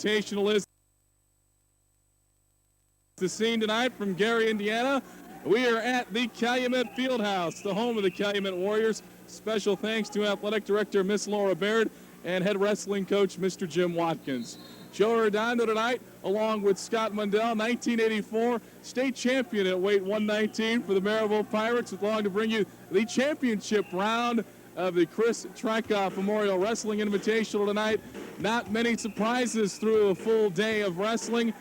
Invitational is the scene tonight from Gary, Indiana. We are at the Calumet Fieldhouse, the home of the Calumet Warriors. Special thanks to Athletic Director Miss Laura Baird and Head Wrestling Coach Mr. Jim Watkins. Joe Redondo tonight, along with Scott Mundell, 1984 state champion at weight 119 for the Maryville Pirates, along to bring you the championship round of the Chris Trikoff Memorial Wrestling Invitational tonight. Not many surprises through a full day of wrestling.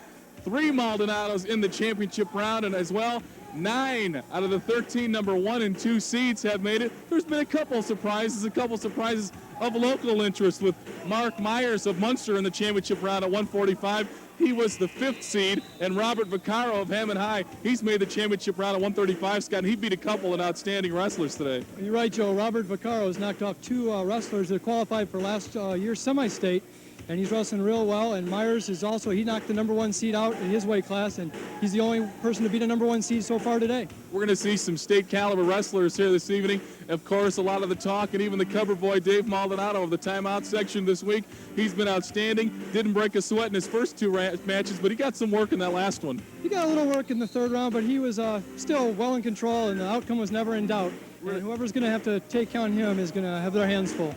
3 Maldonados in the championship round, and as well, 9 out of the 13 number 1 and 2 seeds have made it. There's been a couple surprises of local interest, with Mark Myers of Munster in the championship round at 145. He was the 5th seed, and Robert Vaccaro of Hammond High, he's made the championship round at 135, Scott, and he beat a couple of outstanding wrestlers today. You're right, Joe. Robert Vaccaro has knocked off 2 wrestlers that qualified for last year's semi-state, and he's wrestling real well. And Myers is also, he knocked the number 1 seed out in his weight class, and he's the only person to beat a number 1 seed so far today. We're going to see some state caliber wrestlers here this evening. Of course, a lot of the talk, and even the cover boy Dave Maldonado of the timeout section this week. He's been outstanding. Didn't break a sweat in his first 2 matches, but he got some work in that last one. He got a little work in the 3rd round, but he was still well in control, and the outcome was never in doubt. And whoever's going to have to take on him is going to have their hands full.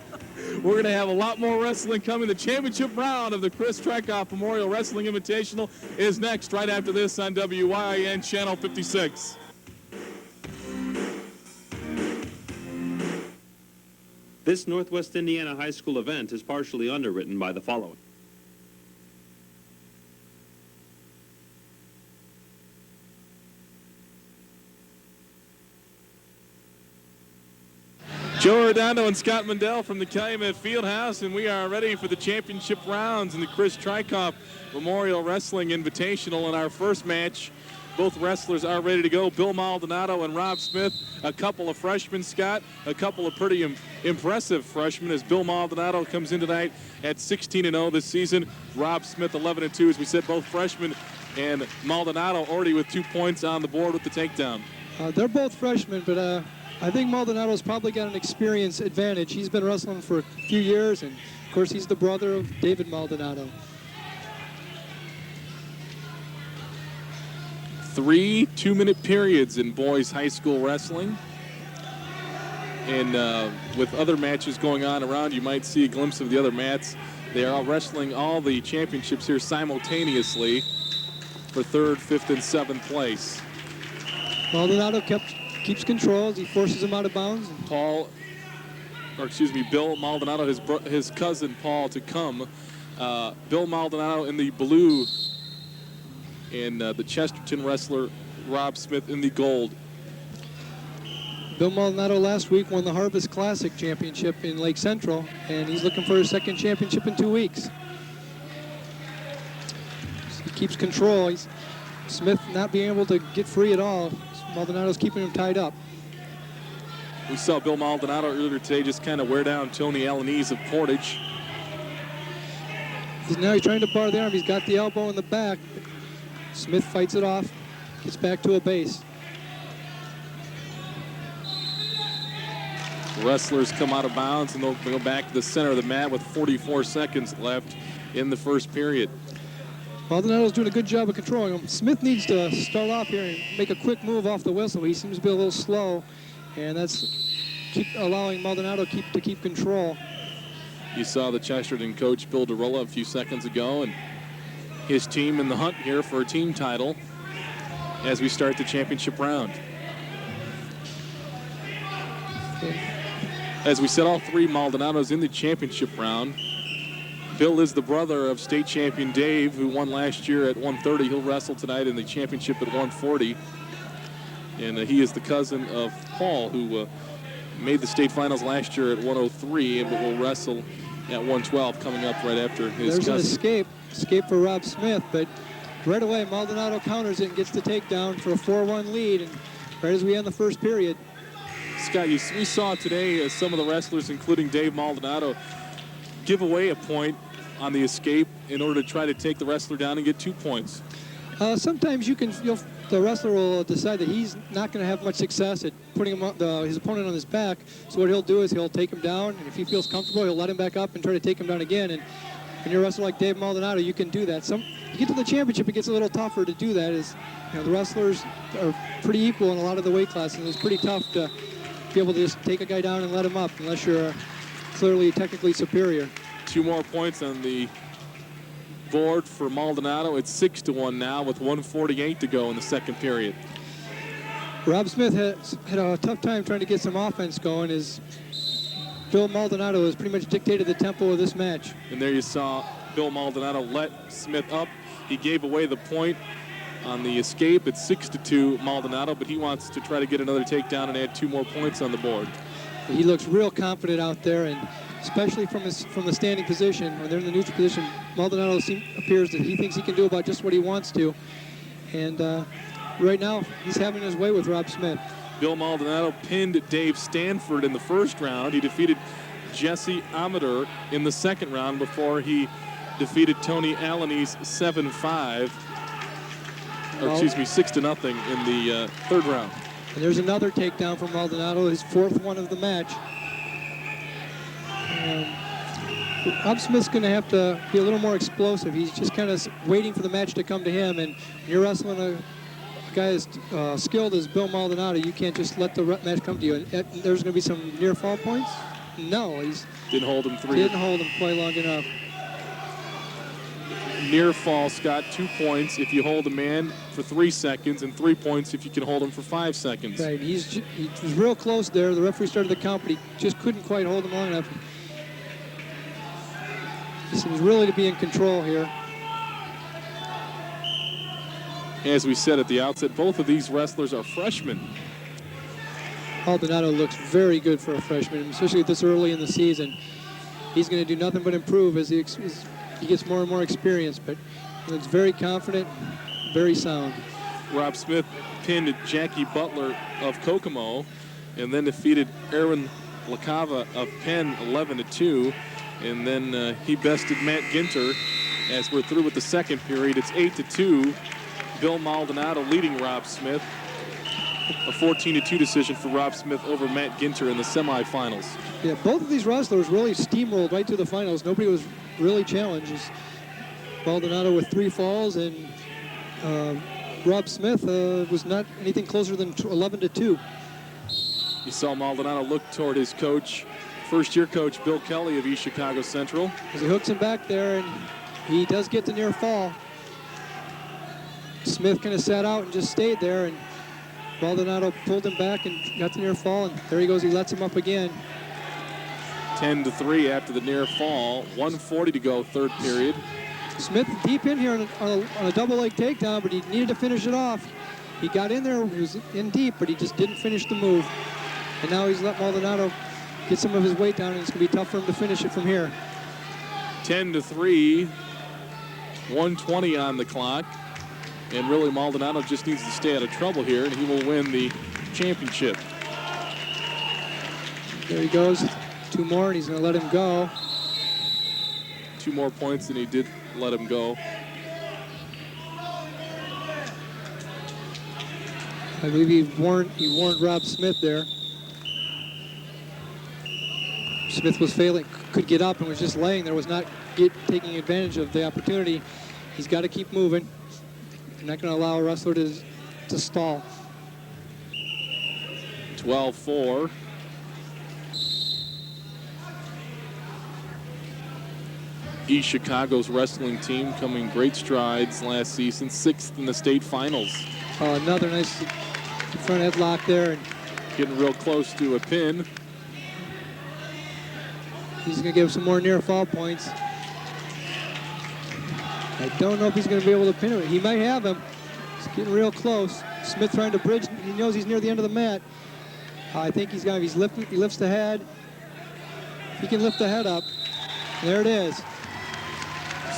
We're going to have a lot more wrestling coming. The championship round of the Chris Trikoff Memorial Wrestling Invitational is next, right after this on WYIN Channel 56. This Northwest Indiana High School event is partially underwritten by the following. Joe Redondo and Scott Mundell from the Calumet Fieldhouse, and we are ready for the championship rounds in the Chris Trikoff Memorial Wrestling Invitational. In our first match, both wrestlers are ready to go. Bill Maldonado and Rob Smith, a couple of freshmen, Scott, a couple of pretty impressive freshmen, as Bill Maldonado comes in tonight at 16-0 this season. Rob Smith 11-2, as we said, both freshmen, and Maldonado already with 2 points on the board with the takedown. They're both freshmen, but I think Maldonado's probably got an experience advantage. He's been wrestling for a few years, and of course he's the brother of David Maldonado. 3 2-minute periods in boys high school wrestling. And with other matches going on around, you might see a glimpse of the other mats. They are all wrestling all the championships here simultaneously for 3rd, 5th, and 7th place. Maldonado keeps control as he forces him out of bounds. Bill Maldonado, his cousin Paul, to come. Bill Maldonado in the blue, and the Chesterton wrestler Rob Smith in the gold. Bill Maldonado last week won the Harvest Classic Championship in Lake Central, and he's looking for his 2nd championship in 2 weeks. He keeps control. Smith not being able to get free at all. Maldonado's keeping him tied up. We saw Bill Maldonado earlier today just kind of wear down Tony Alanese of Portage. He's trying to bar the arm. He's got the elbow in the back. Smith fights it off, gets back to a base. The wrestlers come out of bounds, and they'll go back to the center of the mat with 44 seconds left in the first period. Maldonado's doing a good job of controlling him. Smith needs to start off here and make a quick move off the whistle. He seems to be a little slow, and that's allowing Maldonado to keep control. You saw the Chesterton coach, Bill DeRolla, a few seconds ago, and his team in the hunt here for a team title as we start the championship round. As we said, all 3 Maldonados in the championship round. Bill is the brother of state champion Dave, who won last year at 130. He'll wrestle tonight in the championship at 140. And he is the cousin of Paul, who made the state finals last year at 103, but will wrestle at 112 coming up right after his cousin. There's an escape for Rob Smith, but right away Maldonado counters it and gets the takedown for a 4-1 lead, and right as we end the first period. Scott, we saw today some of the wrestlers, including Dave Maldonado, give away a point on the escape in order to try to take the wrestler down and get 2 points. Sometimes the wrestler will decide that he's not going to have much success at putting his opponent on his back. So what he'll do is he'll take him down, and if he feels comfortable, he'll let him back up and try to take him down again. And when you're a wrestler like Dave Maldonado, you can do that. You get to the championship, it gets a little tougher to do that. The wrestlers are pretty equal in a lot of the weight classes. And it's pretty tough to be able to just take a guy down and let him up unless you're clearly technically superior. 2 more points on the board for Maldonado. It's 6-1 now with 1:48 to go in the second period. Rob Smith had a tough time trying to get some offense going as Bill Maldonado has pretty much dictated the tempo of this match. And there you saw Bill Maldonado let Smith up. He gave away the point on the escape. It's 6-2 Maldonado, but he wants to try to get another takedown and add 2 more points on the board. He looks real confident out there, and especially from the standing position, when they're in the neutral position, Maldonado appears that he thinks he can do about just what he wants to. And right now, he's having his way with Rob Smith. Bill Maldonado pinned Dave Stanford in the first round. He defeated Jesse Amador in the second round before he defeated Tony Alaniz 7-5. Or excuse me, 6-0 in the third round. And there's another takedown from Maldonado, his 4th one of the match. Rob Smith's going to have to be a little more explosive. He's just kind of waiting for the match to come to him, and you're wrestling a guy as skilled as Bill Maldonado, you can't just let the match come to you. And there's going to be some near fall points? No, didn't hold him quite long enough. Near fall, Scott, 2 points if you hold a man for 3 seconds, and 3 points if you can hold him for 5 seconds. Right, he was real close there. The referee started the count, but he just couldn't quite hold him long enough. He seems really to be in control here. As we said at the outset, both of these wrestlers are freshmen. Maldonado looks very good for a freshman, especially this early in the season. He's going to do nothing but improve as he gets more and more experience, but he looks very confident, very sound. Rob Smith pinned Jackie Butler of Kokomo and then defeated Aaron LaCava of Penn 11-2. And then he bested Matt Ginter. As we're through with the second period, it's 8-2. Bill Maldonado leading Rob Smith. A 14-2 decision for Rob Smith over Matt Ginter in the semifinals. Yeah, both of these wrestlers really steamrolled right to the finals. Nobody was really challenged. Maldonado with 3 falls, and Rob Smith was not anything closer than 11-2. You saw Maldonado look toward his coach, first-year coach Bill Kelly of East Chicago Central. As he hooks him back there, and he does get the near fall. Smith kind of sat out and just stayed there, and Maldonado pulled him back and got the near fall, and there he goes. He lets him up again. 10-3 after the near fall. 1:40 to go, third period. Smith deep in here on a double leg takedown, but he needed to finish it off. He got in there, he was in deep, but he just didn't finish the move. And now he's let Maldonado get some of his weight down, and it's going to be tough for him to finish it from here. 10-3, 1:20 on the clock. And really, Maldonado just needs to stay out of trouble here, and he will win the championship. There he goes. 2 more, and he's going to let him go. 2 more points, and he did let him go. I believe he warned Rob Smith there. Smith was failing, could get up and was just laying there, was not taking advantage of the opportunity. He's got to keep moving. You're not going to allow a wrestler to stall. 12-4. East Chicago's wrestling team coming great strides last season, 6th in the state finals. Another nice front headlock there. And getting real close to a pin. He's going to give some more near fall points. I don't know if he's going to be able to pin him. He might have him. He's getting real close. Smith trying to bridge. He knows he's near the end of the mat. I think he lifts the head. He can lift the head up. There it is.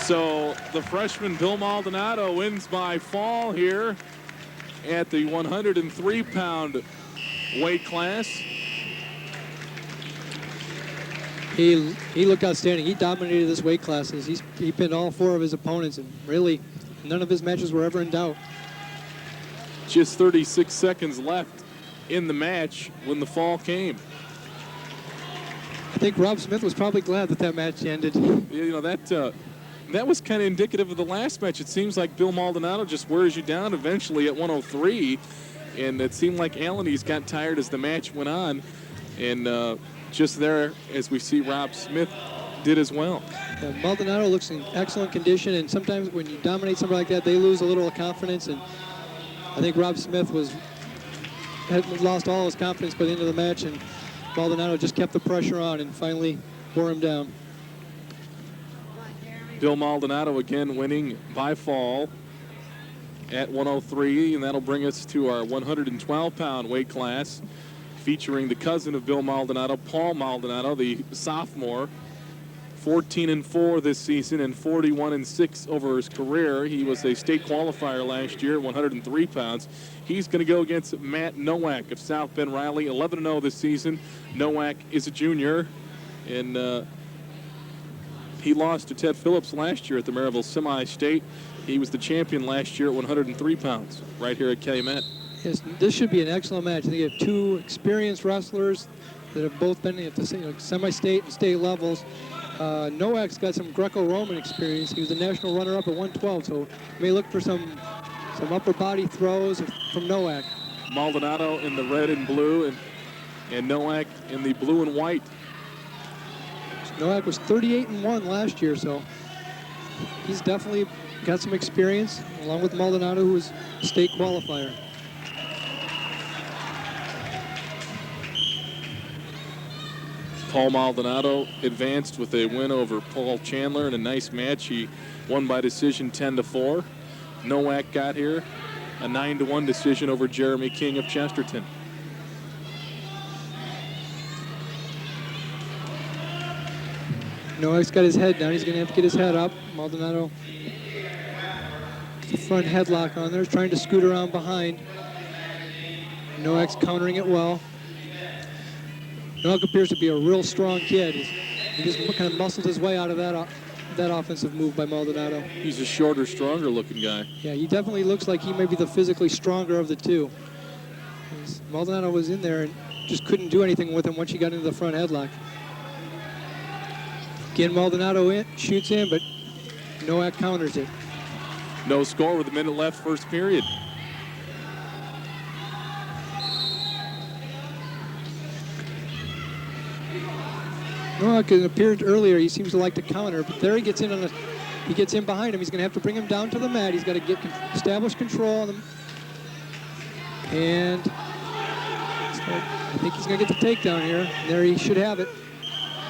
So the freshman Bill Maldonado wins by fall here at the 103-pound weight class. He looked outstanding. He dominated this weight class. He pinned all 4 of his opponents, and really none of his matches were ever in doubt. Just 36 seconds left in the match when the fall came. I think Rob Smith was probably glad that match ended. You know, that that was kind of indicative of the last match. It seems like Bill Maldonado just wears you down eventually at 103, and it seemed like Alani's got tired as the match went on, and just there, as we see Rob Smith did as well. Yeah, Maldonado looks in excellent condition, and sometimes when you dominate somebody like that, they lose a little confidence, and I think Rob Smith had lost all his confidence by the end of the match, and Maldonado just kept the pressure on and finally wore him down. Bill Maldonado again winning by fall at 103, and that'll bring us to our 112-pound weight class, featuring the cousin of Bill Maldonado, Paul Maldonado, the sophomore. 14-4 this season and 41-6 over his career. He was a state qualifier last year at 103 pounds. He's going to go against Matt Nowak of South Bend Riley, 11-0 this season. Nowak is a junior, and he lost to Ted Phillips last year at the Maryville Semi-State. He was the champion last year at 103 pounds right here at Calumet. Yes, this should be an excellent match. I think you have two experienced wrestlers that have both been at the semi-state and state levels. Nowak's got some Greco-Roman experience. He was a national runner-up at 112, so may look for some upper body throws from Nowak. Maldonado in the red and blue, and Nowak in the blue and white. Nowak was 38-1 last year, so he's definitely got some experience, along with Maldonado, who was a state qualifier. Paul Maldonado advanced with a win over Paul Chandler in a nice match. He won by decision 10-4. Nowak got here a 9-1 decision over Jeremy King of Chesterton. Nowak's got his head down. He's going to have to get his head up. Maldonado, the front headlock on there. He's trying to scoot around behind. Nowak's countering it well. Nowak appears to be a real strong kid. He just kind of muscled his way out of that offensive move by Maldonado. He's a shorter, stronger looking guy. Yeah, he definitely looks like he may be the physically stronger of the two. Maldonado was in there and just couldn't do anything with him once he got into the front headlock. Again, Maldonado shoots in, but Nowak counters it. No score with a minute left, first period. Nowak appeared earlier. He seems to like to counter, but there he gets in he gets in behind him. He's going to have to bring him down to the mat. He's got to establish control on him. And I think he's going to get the takedown here. There he should have it.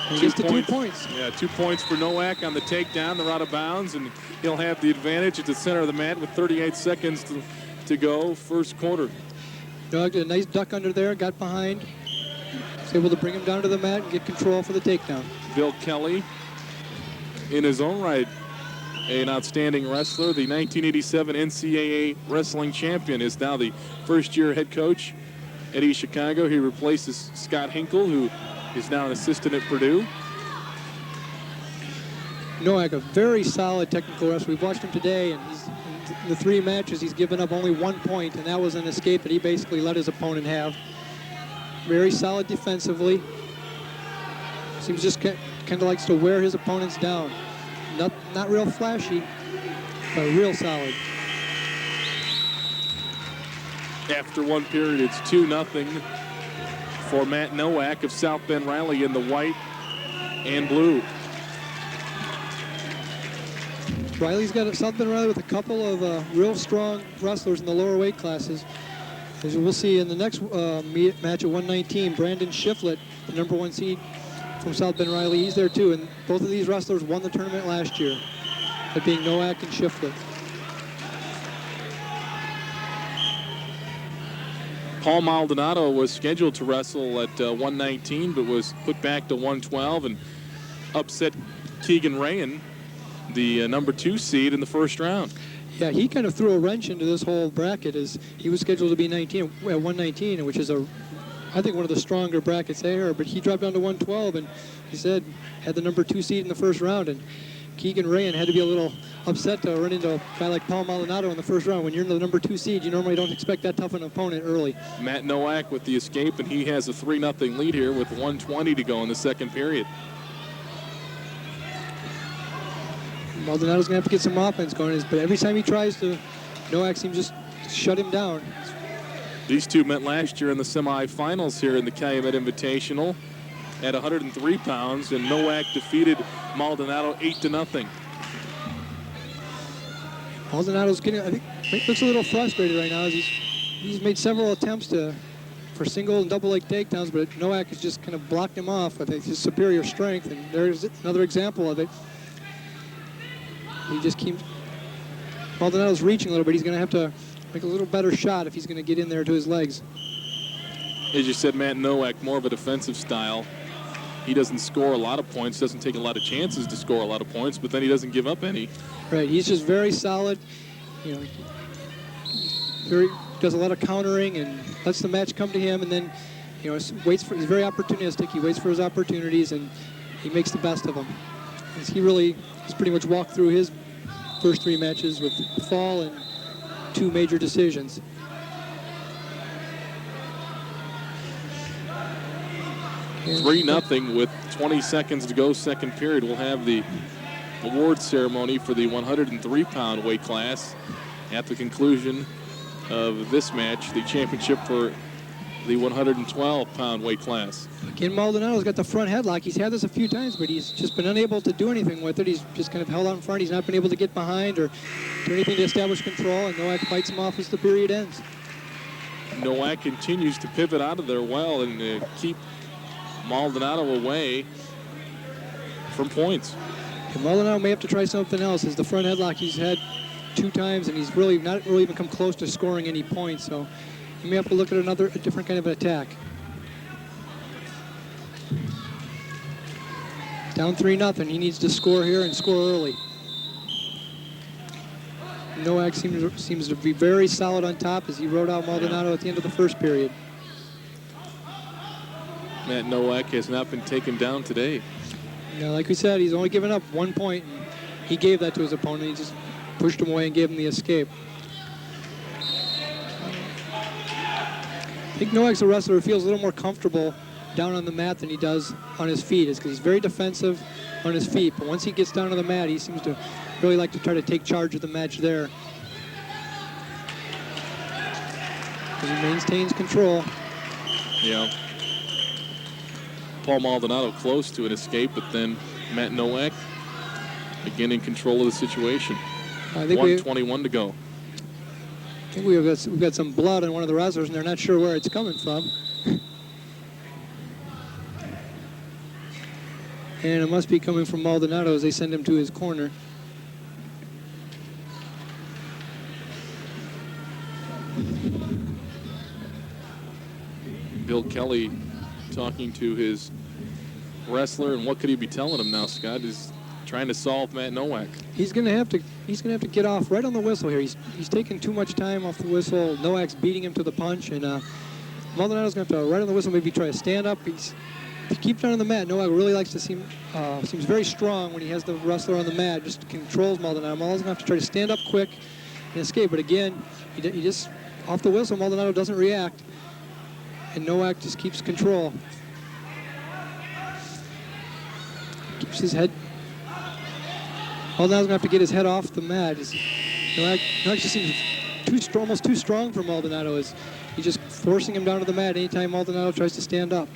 He gets the 2 points. Yeah, 2 points for Nowak on the takedown. They're out of bounds, and he'll have the advantage at the center of the mat with 38 seconds to go, first quarter. Nowak did a nice duck under there, got behind. Was able to bring him down to the mat and get control for the takedown. Bill Kelly, in his own right, an outstanding wrestler. The 1987 NCAA wrestling champion is now the first-year head coach at East Chicago. He replaces Scott Hinkle, who is now an assistant at Purdue. Nowak, a very solid technical wrestler. We've watched him today, and in the 3 matches, he's given up only 1 point, and that was an escape that he basically let his opponent have. Very solid defensively. Seems just kind of likes to wear his opponents down. Not real flashy, but real solid. After 1 period, it's 2-0 for Matt Nowak of South Bend Riley in the white and blue. Riley's got South Bend Riley with a couple of real strong wrestlers in the lower weight classes. As we'll see in the next match at 119, Brandon Shiflett, the #1 seed from South Bend Riley, he's there too. And both of these wrestlers won the tournament last year, that being Nowak and Shiflett. Paul Maldonado was scheduled to wrestle at 119, but was put back to 112 and upset Keegan Rayan, the #2 seed in the first round. Yeah, he kind of threw a wrench into this whole bracket as he was scheduled to be 119, which is I think one of the stronger brackets there, but he dropped down to 112 and he said had the #2 seed in the first round, and Keegan Rayan had to be a little upset to run into a guy like Paul Maldonado in the first round. When you're in the #2 seed, you normally don't expect that tough an opponent early. Matt Nowak with the escape, and he has a 3-0 lead here with 1:20 to go in the second period. Maldonado's going to have to get some offense going, but every time he tries to, Nowak seems to just shut him down. These two met last year in the semifinals here in the Calumet Invitational at 103 pounds, and Nowak defeated Maldonado 8-0. Maldonado's getting, I think looks a little frustrated right now as he's made several attempts for single and double leg takedowns, but Nowak has just kind of blocked him off with his superior strength, and there's another example of it. He just keeps, Maldonado's reaching a little bit. He's going to have to make a little better shot if he's going to get in there to his legs. As you said, Matt Nowak, more of a defensive style. He doesn't score a lot of points, doesn't take a lot of chances to score a lot of points, but then he doesn't give up any. Right, he's just very solid. You know, does a lot of countering and lets the match come to him, and then, you know, he's very opportunistic. He waits for his opportunities, and he makes the best of them. He's pretty much walked through his first 3 matches with fall and 2 major decisions. And 3-0 with 20 seconds to go, second period. We'll have the award ceremony for the 103-pound weight class at the conclusion of this match, the championship for the 112-pound weight class. Again, Maldonado's got the front headlock. He's had this a few times, but he's just been unable to do anything with it. He's just kind of held out in front. He's not been able to get behind or do anything to establish control, and Nowak fights him off as the period ends. Nowak continues to pivot out of there well and keep Maldonado away from points. And Maldonado may have to try something else, as the front headlock he's had 2 times, and he's really not really even come close to scoring any points. So he may have to look at a different kind of an attack. Down 3-0. He needs to score here and score early. Nowak seems to be very solid on top as he rode out Maldonado at the end of the first period. Matt Nowak has not been taken down today. You know, like we said, he's only given up 1 point, and he gave that to his opponent. He just pushed him away and gave him the escape. I think Nowak's a wrestler who feels a little more comfortable down on the mat than he does on his feet. It's because he's very defensive on his feet, but once he gets down on the mat, he seems to really like to try to take charge of the match there. Because he maintains control. Yeah. Paul Maldonado close to an escape, but then Matt Nowak again in control of the situation. I think 1:21 to go. I think we've got some blood on one of the wrestlers, and they're not sure where it's coming from. And it must be coming from Maldonado as they send him to his corner. Bill Kelly talking to his wrestler, and what could he be telling him now, Scott? He's trying to solve Matt Nowak. He's gonna have to get off right on the whistle here. He's taking too much time off the whistle. Nowak's beating him to the punch, and Maldonado's gonna have to right on the whistle maybe try to stand up. If he keeps down on the mat, Nowak really likes to seems very strong when he has the wrestler on the mat. Just controls Maldonado. Maldonado's gonna have to try to stand up quick and escape. But again, he just off the whistle. Maldonado doesn't react, and Nowak just keeps control. Keeps his head. Maldonado's gonna have to get his head off the mat. Nowak just seems almost too strong for Maldonado. He's just forcing him down to the mat anytime Maldonado tries to stand up.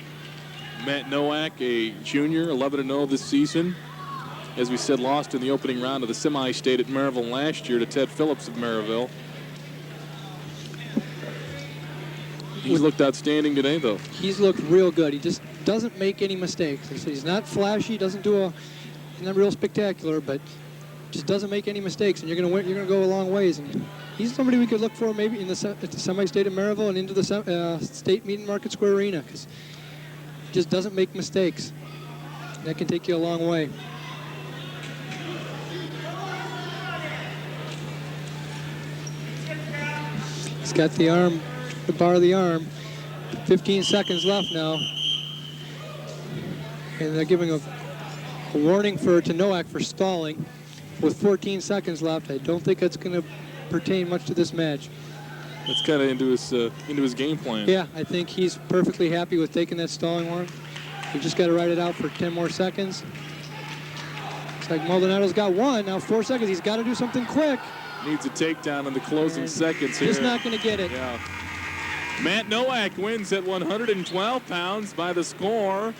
Matt Nowak, a junior, 11-0 this season. As we said, lost in the opening round of the semi-state at Maryville last year to Ted Phillips of Maryville. He's looked outstanding today, though. He's looked real good. He just doesn't make any mistakes. He's not flashy, he's not real spectacular, but just doesn't make any mistakes, and you're going to go a long ways. And he's somebody we could look for maybe at the semi-state at Maryville and into the state meet in Market Square Arena, because he just doesn't make mistakes. That can take you a long way. He's got the arm, the bar of the arm. 15 seconds left now. And they're giving a warning to Nowak for stalling with 14 seconds left. I don't think that's going to pertain much to this match. That's kind of into his game plan. Yeah, I think he's perfectly happy with taking that stalling warning. You just got to ride it out for 10 more seconds. Looks like Maldonado's got one. Now 4 seconds. He's got to do something quick. Needs a takedown in the closing seconds here. Just not going to get it. Yeah. Matt Nowak wins at 112 pounds by the score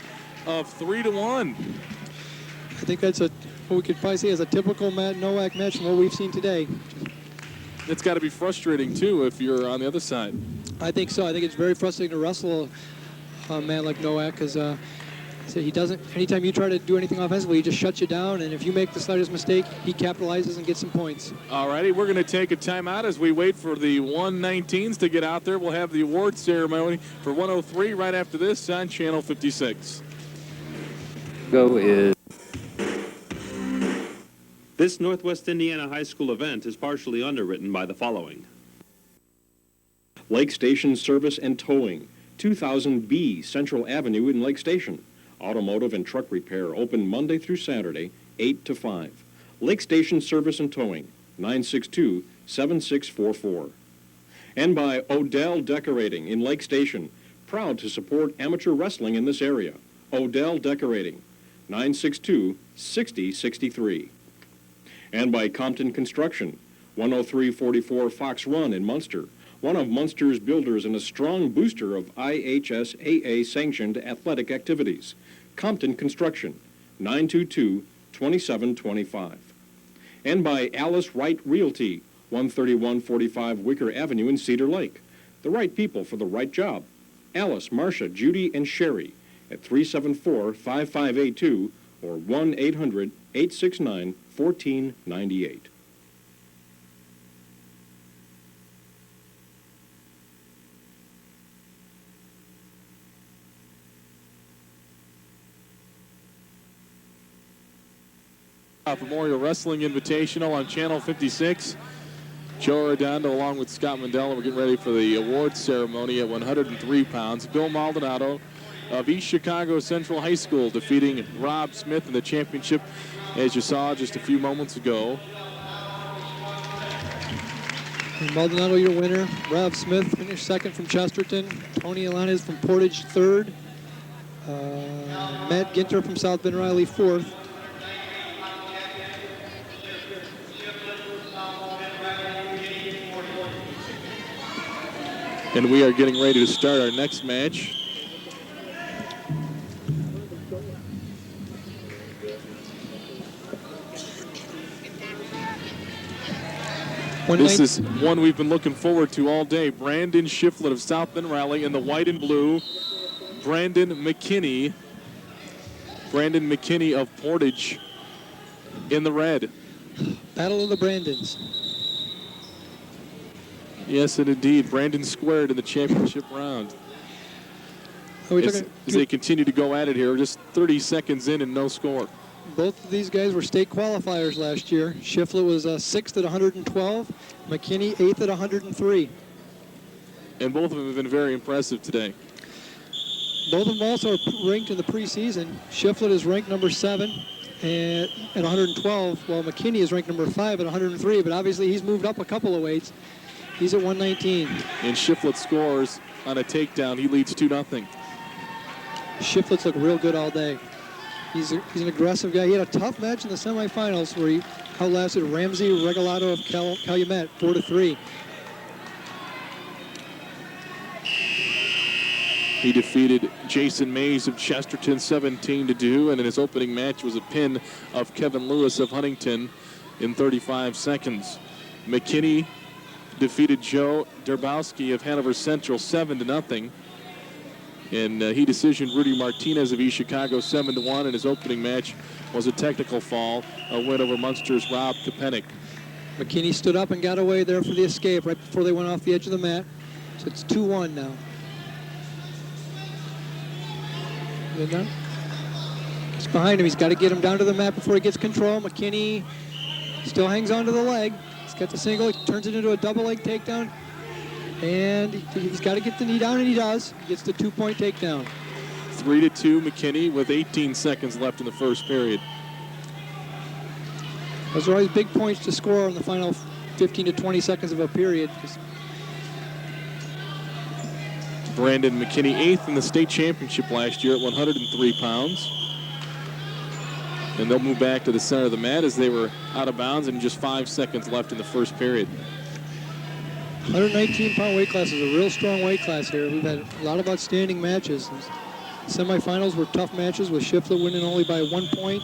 of 3-1. I think that's what we could probably say is a typical Matt Nowak match from what we've seen today. It's got to be frustrating, too, if you're on the other side. I think so. I think it's very frustrating to wrestle a man like Nowak because he doesn't, anytime you try to do anything offensively, he just shuts you down, and if you make the slightest mistake, he capitalizes and gets some points. All righty, we're going to take a timeout as we wait for the 119s to get out there. We'll have the award ceremony for 103 right after this on Channel 56. Go is... This Northwest Indiana High School event is partially underwritten by the following. Lake Station Service and Towing, 2000B Central Avenue in Lake Station. Automotive and truck repair open Monday through Saturday, 8 to 5. Lake Station Service and Towing, 962-7644. And by Odell Decorating in Lake Station, proud to support amateur wrestling in this area. Odell Decorating, 962-6063. And by Compton Construction, 10344 Fox Run in Munster, one of Munster's builders and a strong booster of IHSAA-sanctioned athletic activities. Compton Construction, 922-2725. And by Alice Wright Realty, 13145 Wicker Avenue in Cedar Lake. The right people for the right job. Alice, Marcia, Judy, and Sherry at 374-5582 or 1-800-869-1498. Memorial Wrestling Invitational on Channel 56. Joe Redondo along with Scott Mandela. We're getting ready for the awards ceremony at 103 pounds. Bill Maldonado of East Chicago Central High School defeating Rob Smith in the championship, as you saw just a few moments ago. And Maldonado, your winner. Rob Smith finished second from Chesterton. Tony Alanis from Portage, third. Matt Ginter from South Bend Riley, fourth. And we are getting ready to start our next match. This is one we've been looking forward to all day. Brandon Shiflett of South Bend Raleigh in the white and blue. Brandon McKinney of Portage in the red. Battle of the Brandons. Yes, and indeed, Brandon squared in the championship round. As they continue to go at it here, just 30 seconds in and no score. Both of these guys were state qualifiers last year. Shiflett was 6th at 112, McKinney 8th at 103. And both of them have been very impressive today. Both of them also are ranked in the preseason. Shiflett is ranked number 7 at 112, while McKinney is ranked number 5 at 103, but obviously he's moved up a couple of weights. He's at 119. And Shiflett scores on a takedown. He leads 2-0. Shiflett's looked real good all day. He's an aggressive guy. He had a tough match in the semifinals where he outlasted Ramsey Regalado of Calumet 4-3. He defeated Jason Mays of Chesterton 17-2, and in his opening match was a pin of Kevin Lewis of Huntington in 35 seconds. McKinney defeated Joe Derbowski of Hanover Central 7-0. And he decisioned Rudy Martinez of East Chicago 7-1. And his opening match was a technical fall, a win over Munster's Rob Kopenik. McKinney stood up and got away there for the escape right before they went off the edge of the mat. So it's 2-1 now. Good done. He's behind him. He's got to get him down to the mat before he gets control. McKinney still hangs on to the leg. He's got the single. He turns it into a double leg takedown. And he's got to get the knee down, and he does. He gets the 2-point takedown. 3-2 McKinney with 18 seconds left in the first period. Those are always big points to score in the final 15 to 20 seconds of a period. Brandon McKinney, 8th in the state championship last year at 103 pounds. And they'll move back to the center of the mat as they were out of bounds and just 5 seconds left in the first period. 119-pound weight class is a real strong weight class here. We've had a lot of outstanding matches. Semifinals were tough matches with Shiflett winning only by 1 point.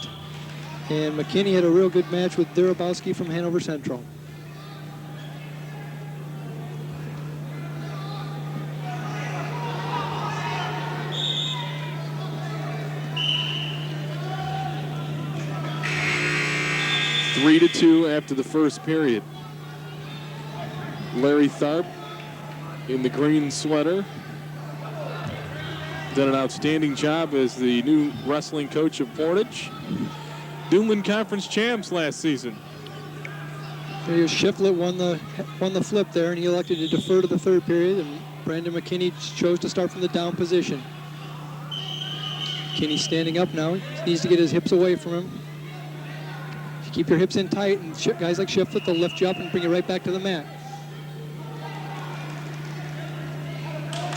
And McKinney had a real good match with Darabowski from Hanover Central. Three to 2 after the first period. Larry Tharp in the green sweater done an outstanding job as the new wrestling coach of Portage. Duneland Conference champs last season. Here's Shiflett won the flip there, and he elected to defer to the third period, and Brandon McKinney chose to start from the down position. McKinney's standing up now. He needs to get his hips away from him. If you keep your hips in tight, and guys like Shiflett, they'll lift you up and bring you right back to the mat.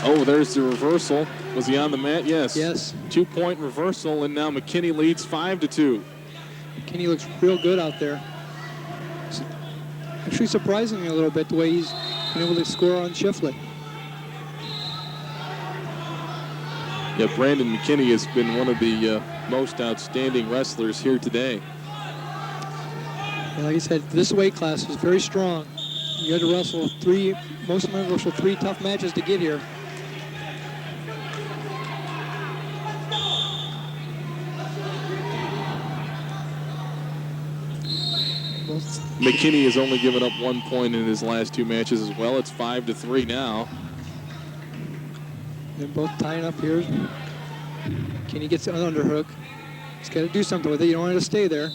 Oh, there's the reversal. Was he on the mat? Yes. Yes. 2-point reversal, and now McKinney leads 5 to 2. McKinney looks real good out there. It's actually surprising me a little bit the way he's been able to score on Shiflett. Yeah, Brandon McKinney has been one of the most outstanding wrestlers here today. And like I said, this weight class is very strong. You had to wrestle most of them wrestle 3 tough matches to get here. McKinney has only given up 1 point in his last 2 matches as well. It's 5 to 3 now. They're both tying up here. McKinney gets an underhook. He's got to do something with it. You don't want it to stay there.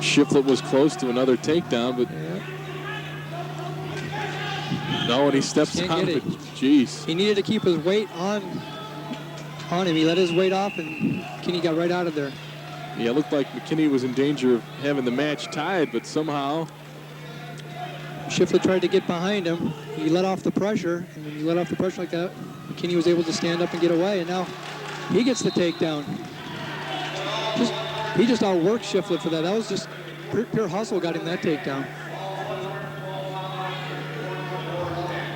Shiflett was close to another takedown, but no, and he steps out of it. Jeez. He needed to keep his weight on him. He let his weight off, and McKinney got right out of there. Yeah, it looked like McKinney was in danger of having the match tied, but somehow Shiflett tried to get behind him. He let off the pressure, and when you let off the pressure like that, McKinney was able to stand up and get away, and now he gets the takedown. He just outworked Shiflett for that. That was just pure hustle got him that takedown.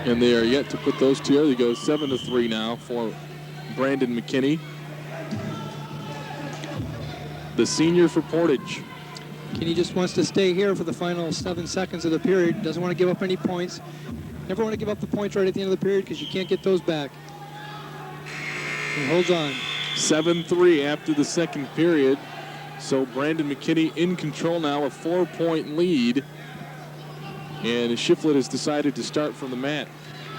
And they are yet to put those two. They go 7 to 3 now for Brandon McKinney, the senior for Portage. McKinney just wants to stay here for the final 7 seconds of the period. Doesn't want to give up any points. Never want to give up the points right at the end of the period because you can't get those back. And holds on. 7-3 after the second period. So Brandon McKinney in control now, a 4-point lead. And Shiflett has decided to start from the mat.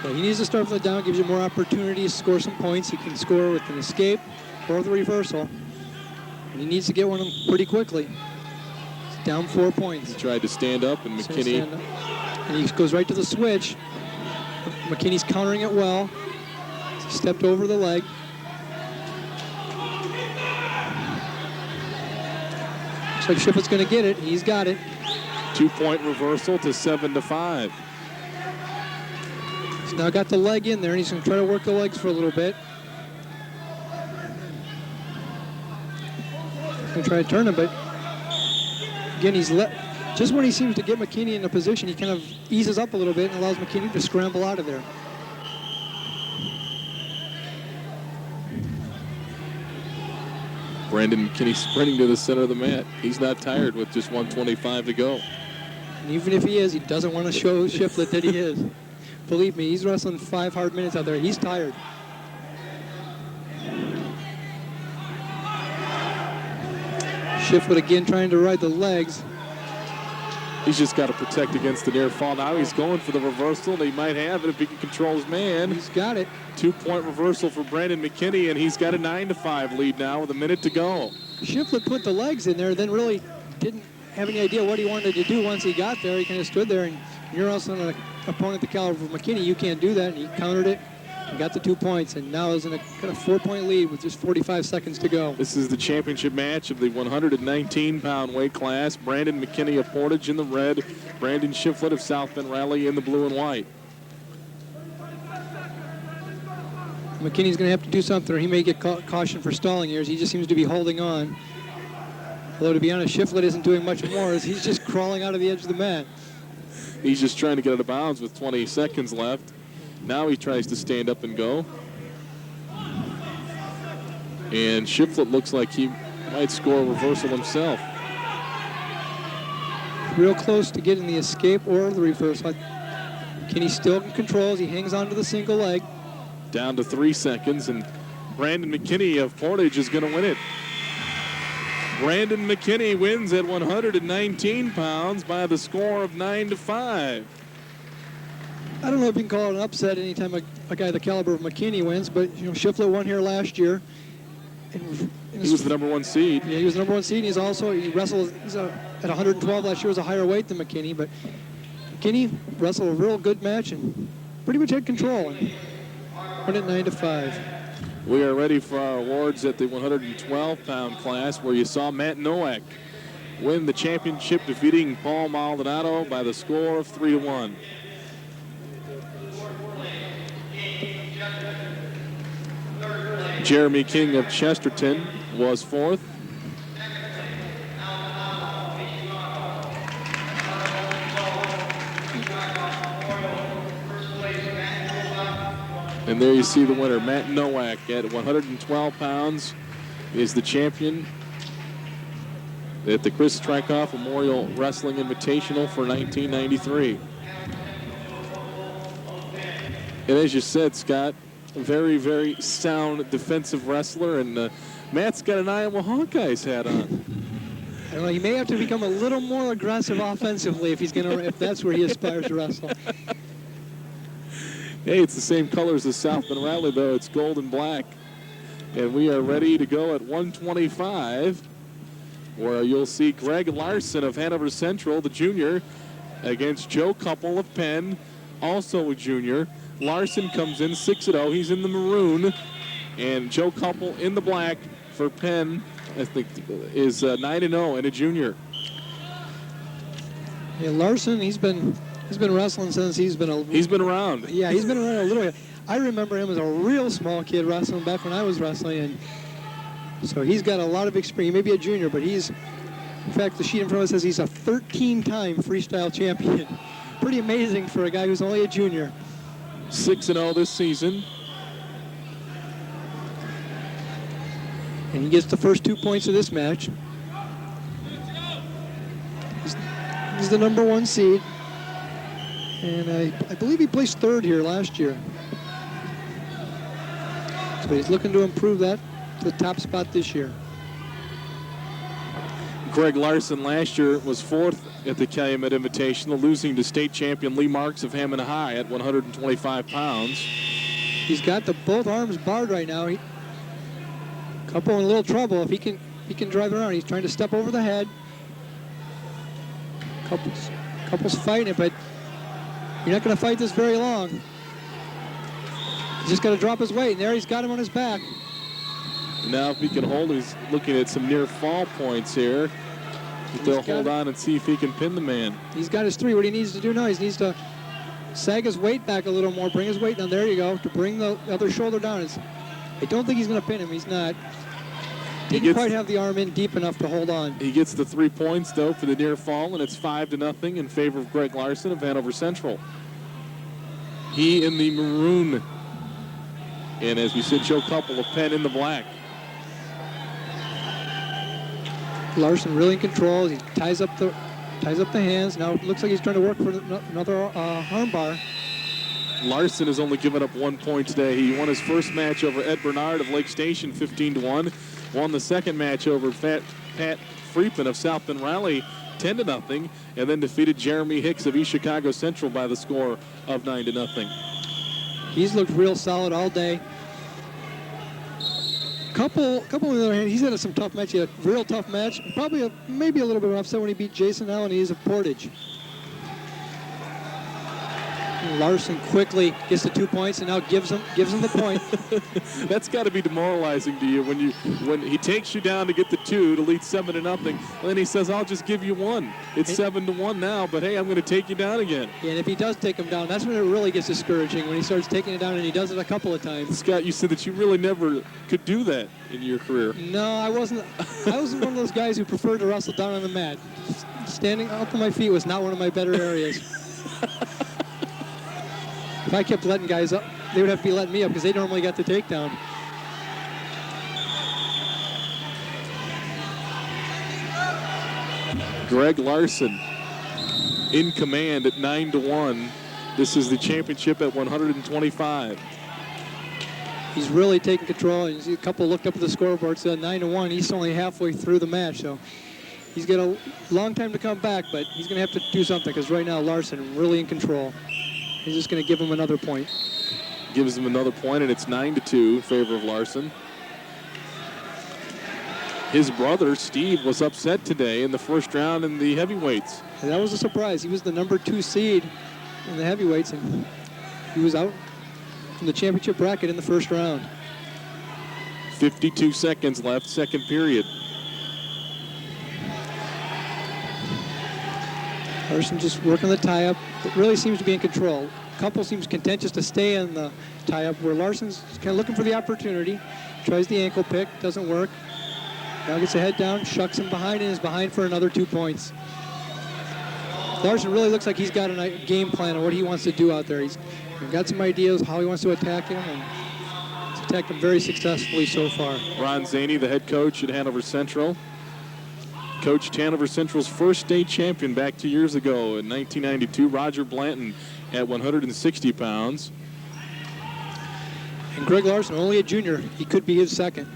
Well, he needs to start from the down, gives you more opportunities to score some points. He can score with an escape or the reversal. And he needs to get one of them pretty quickly. He's down 4 points. He tried to stand up, and McKinney... And he goes right to the switch. McKinney's countering it well. He stepped over the leg. Looks like Shiflett's going to get it. He's got it. 2-point reversal to 7 to 5. He's now got the leg in there, and he's going to try to work the legs for a little bit. He's going to try to turn him, but again, just when he seems to get McKinney in a position, he kind of eases up a little bit and allows McKinney to scramble out of there. Brandon McKinney sprinting to the center of the mat. He's not tired with just 1:25 to go. And even if he is, he doesn't want to show Shiflett that he is. Believe me, he's wrestling 5 hard minutes out there. He's tired. Shiflett again trying to ride the legs. He's just got to protect against the near fall. Now he's going for the reversal, and he might have it if he can control his man. He's got it. 2-point reversal for Brandon McKinney, and he's got a 9-5 lead now with a minute to go. Shiflett put the legs in there, then really didn't have any idea what he wanted to do once he got there. He kind of stood there, and you're also an opponent the caliber of McKinney. You can't do that, and he countered it and got the 2 points, and now is in a kind of 4-point lead with just 45 seconds to go. This is the championship match of the 119-pound weight class. Brandon McKinney of Portage in the red, Brandon Shiflett of South Bend Raleigh in the blue and white. McKinney's going to have to do something, or he may get cautioned for stalling here, as he just seems to be holding on. Although, to be honest, Shiflett isn't doing much more, as he's just crawling out of the edge of the mat. He's just trying to get out of bounds with 20 seconds left. Now he tries to stand up and go. And Shiflett looks like he might score a reversal himself. Real close to getting the escape or the reversal. McKinney still in control as he hangs on to the single leg. Down to 3 seconds, and Brandon McKinney of Portage is going to win it. Brandon McKinney wins at 119 pounds by the score of 9-5. I don't know if you can call it an upset anytime a guy the caliber of McKinney wins, but Shiflett won here last year. And He was the number 1 seed. Yeah, he was the number 1 seed. He's wrestled at 112 last year, was a higher weight than McKinney, but McKinney wrestled a real good match and pretty much had control. And won it 9-5. We are ready for our awards at the 112-pound class, where you saw Matt Nowak win the championship, defeating Paul Maldonado by the score of 3-1. Jeremy King of Chesterton was 4th. And there you see the winner, Matt Nowak, at 112 pounds, is the champion at the Chris Strykoff Memorial Wrestling Invitational for 1993. And as you said, Scott, a very, very sound defensive wrestler, and Matt's got an Iowa Hawkeyes hat on. I don't know, he may have to become a little more aggressive offensively if that's where he aspires to wrestle. Hey, it's the same colors as South Bend Rally, though. It's gold and black. And we are ready to go at 125, where you'll see Greg Larson of Hanover Central, the junior, against Joe Couple of Penn, also a junior. Larson comes in 6-0. He's in the maroon. And Joe Couple in the black for Penn, I think, is 9-0 and a junior. Yeah, Larson, he's been wrestling since he's been around. Yeah, he's been around a little bit. I remember him as a real small kid wrestling back when I was wrestling, and so he's got a lot of experience. He may be a junior, but in fact, the sheet in front of us says he's a 13-time freestyle champion. Pretty amazing for a guy who's only a junior. 6-0 this season. And he gets the first 2 points of this match. He's the number 1 seed. And I believe he placed 3rd here last year. So he's looking to improve that to the top spot this year. Greg Larson last year was 4th at the Calumet Invitational, losing to state champion Lee Marks of Hammond High at 125 pounds. He's got both arms barred right now. Couple in a little trouble if he can drive around. He's trying to step over the head. Couple's fighting it, but you're not going to fight this very long. He's just got to drop his weight, and there he's got him on his back. Now if he can hold, he's looking at some near fall points here. They'll hold on and see if he can pin the man. He's got his 3. What he needs to do now, he needs to sag his weight back a little more, bring his weight down. There you go, to bring the other shoulder down. I don't think he's going to pin him. He's not. Didn't quite have the arm in deep enough to hold on. He gets the 3 points, though, for the near fall, and it's 5-0 in favor of Greg Larson of Hanover Central. He in the maroon. And as we said, Joe Couple of Penn in the black. Larson really in control. He ties up the hands. Now it looks like he's trying to work for another arm bar. Larson has only given up 1 point today. He won his first match over Ed Bernard of Lake Station 15-1. Won the second match over Pat Freeman of South Bend Rally 10-0, and then defeated Jeremy Hicks of East Chicago Central by the score of 9-0. He's looked real solid all day. Couple on the other hand, he's had some tough matches. He had a real tough match. Probably maybe a little bit of an upset when he beat Jason Allen. He's of Portage. Larson quickly gets the 2 points and now gives him the point. That's got to be demoralizing to you when he takes you down to get the 2 to lead 7-0, and then he says, "I'll just give you 1. It's 7-1 now, but hey, I'm going to take you down again." And if he does take him down, that's when it really gets discouraging, when he starts taking it down, and he does it a couple of times. Scott, you said that you really never could do that in your career. No, I wasn't. I was one of those guys who preferred to wrestle down on the mat. Standing up on my feet was not one of my better areas. If I kept letting guys up, they would have to be letting me up because they normally got the takedown. Greg Larson in command at 9-1. This is the championship at 125. He's really taking control. And a couple looked up at the scoreboard, said 9-1. He's only halfway through the match, so he's got a long time to come back, but he's going to have to do something because right now Larson really in control. He's just going to give him another point. Gives him another point, and it's 9-2 in favor of Larson. His brother, Steve, was upset today in the first round in the heavyweights. And that was a surprise. He was the number 2 seed in the heavyweights, and he was out from the championship bracket in the first round. 52 seconds left, second period. Larson just working the tie-up. It really seems to be in control. Couple seems content just to stay in the tie-up, where Larson's kind of looking for the opportunity. Tries the ankle pick, doesn't work. Now gets the head down, shucks him behind, and is behind for another 2 points. Larson really looks like he's got a game plan on what he wants to do out there. He's got some ideas how he wants to attack him, and he's attacked him very successfully so far. Ron Zaney, the head coach at Hanover Central. Coached Hanover Central's first state champion back 2 years ago in 1992, Roger Blanton, at 160 pounds. And Greg Larson, only a junior. He could be his second.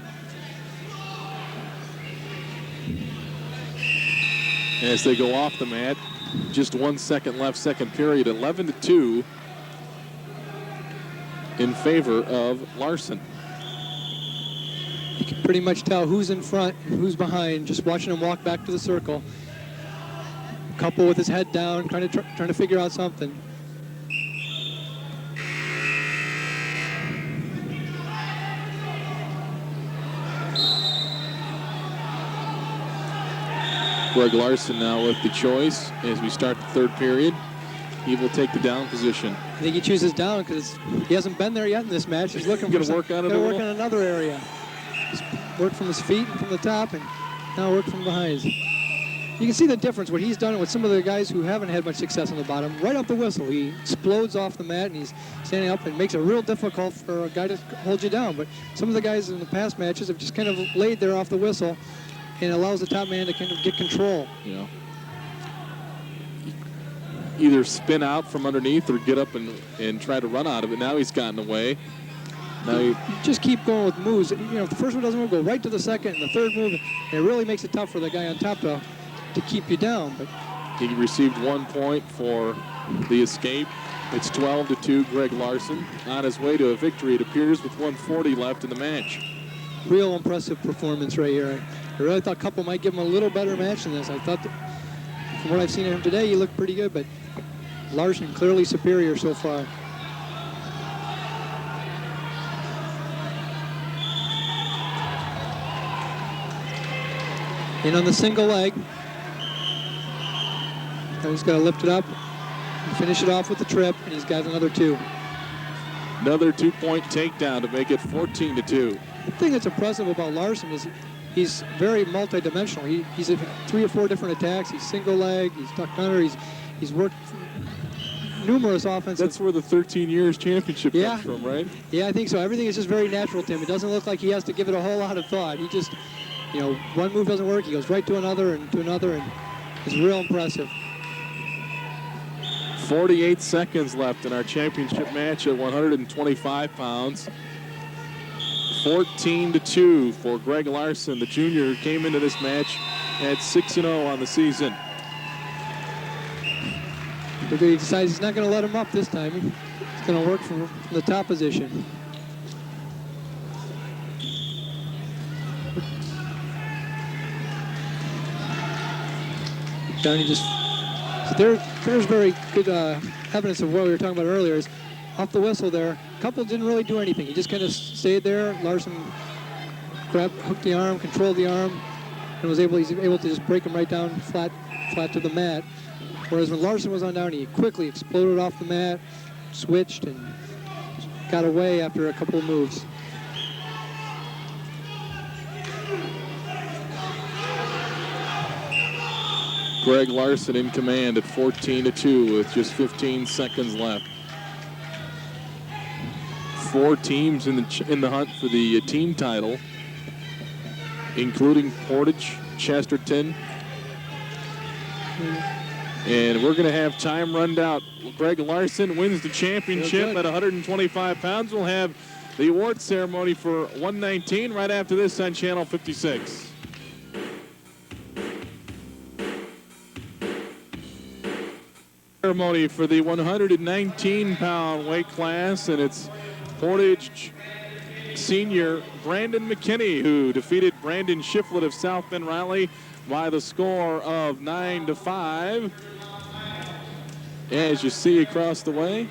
As they go off the mat, just 1 second left, second period, 11-2 in favor of Larson. You can pretty much tell who's in front and who's behind, just watching him walk back to the circle. Couple with his head down, trying to figure out something. Greg Larson now with the choice as we start the third period. He will take the down position. I think he chooses down because he hasn't been there yet in this match. He's looking Gonna work on it a work little? on another area. He's worked from his feet and from the top, and now work from behind. You can see the difference, what he's done with some of the guys who haven't had much success on the bottom. Right off the whistle, he explodes off the mat, and he's standing up and makes it real difficult for a guy to hold you down. But some of the guys in the past matches have just kind of laid there off the whistle, and allows the top man to kind of get control. Yeah. Either spin out from underneath or get up and try to run out of it. Now he's gotten away. Now You just keep going with moves. You know, if the first one doesn't move, go right to the second, and the third move, and it really makes it tough for the guy on top to keep you down. But he received 1 point for the escape. It's 12-2, Greg Larson on his way to a victory, it appears, with 140 left in the match. real impressive performance right here. I really thought Couple might give him a little better match than this. I thought that from what I've seen of him today, he looked pretty good, but Larson clearly superior so far. And on the single leg, now he's got to lift it up and finish it off with the trip, and he's got another two. Another 2-point takedown to make it 14-2. The thing that's impressive about Larson is he's very multi-dimensional. He's at 3 or 4 different attacks. He's single leg, he's ducked under, he's worked numerous offensive. That's where the 13 years championship comes from, right? Yeah, I think so. Everything is just very natural to him. It doesn't look like he has to give it a whole lot of thought. He just, you know, one move doesn't work, he goes right to another, and it's real impressive. 48 seconds left in our championship match at 125 pounds. 14-2 for Greg Larson, the junior who came into this match at 6-0 on the season. But he decides he's not going to let him up this time. He's going to work from the top position. Down he just... So there's very good evidence of what we were talking about earlier is off the whistle there, Couple didn't really do anything. He just kind of stayed there. Larson hooked the arm, controlled the arm, and he's able to just break him right down flat to the mat. Whereas when Larson was on down, he quickly exploded off the mat, switched, and got away after a couple of moves. Greg Larson in command at 14-2 with just 15 seconds left. 4 teams in the hunt for the team title, including Portage, Chesterton, and we're going to have time run out. Greg Larson wins the championship at 125 pounds. We'll have the award ceremony for 119 right after this on Channel 56. Ceremony for the 119-pound weight class, and it's Portage senior Brandon McKinney who defeated Brandon Shiflett of South Bend Riley by the score of 9-5. As you see across the way,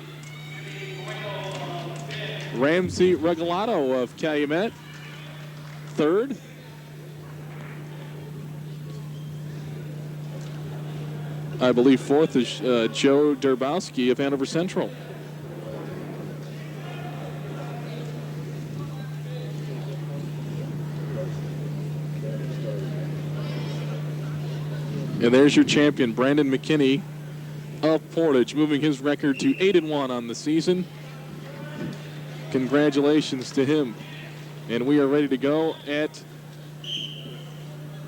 Ramsey Regalado of Calumet, third. I believe fourth is Joe Durbowski of Hanover Central. And there's your champion, Brandon McKinney of Portage, moving his record to 8-1 on the season. Congratulations to him. And we are ready to go at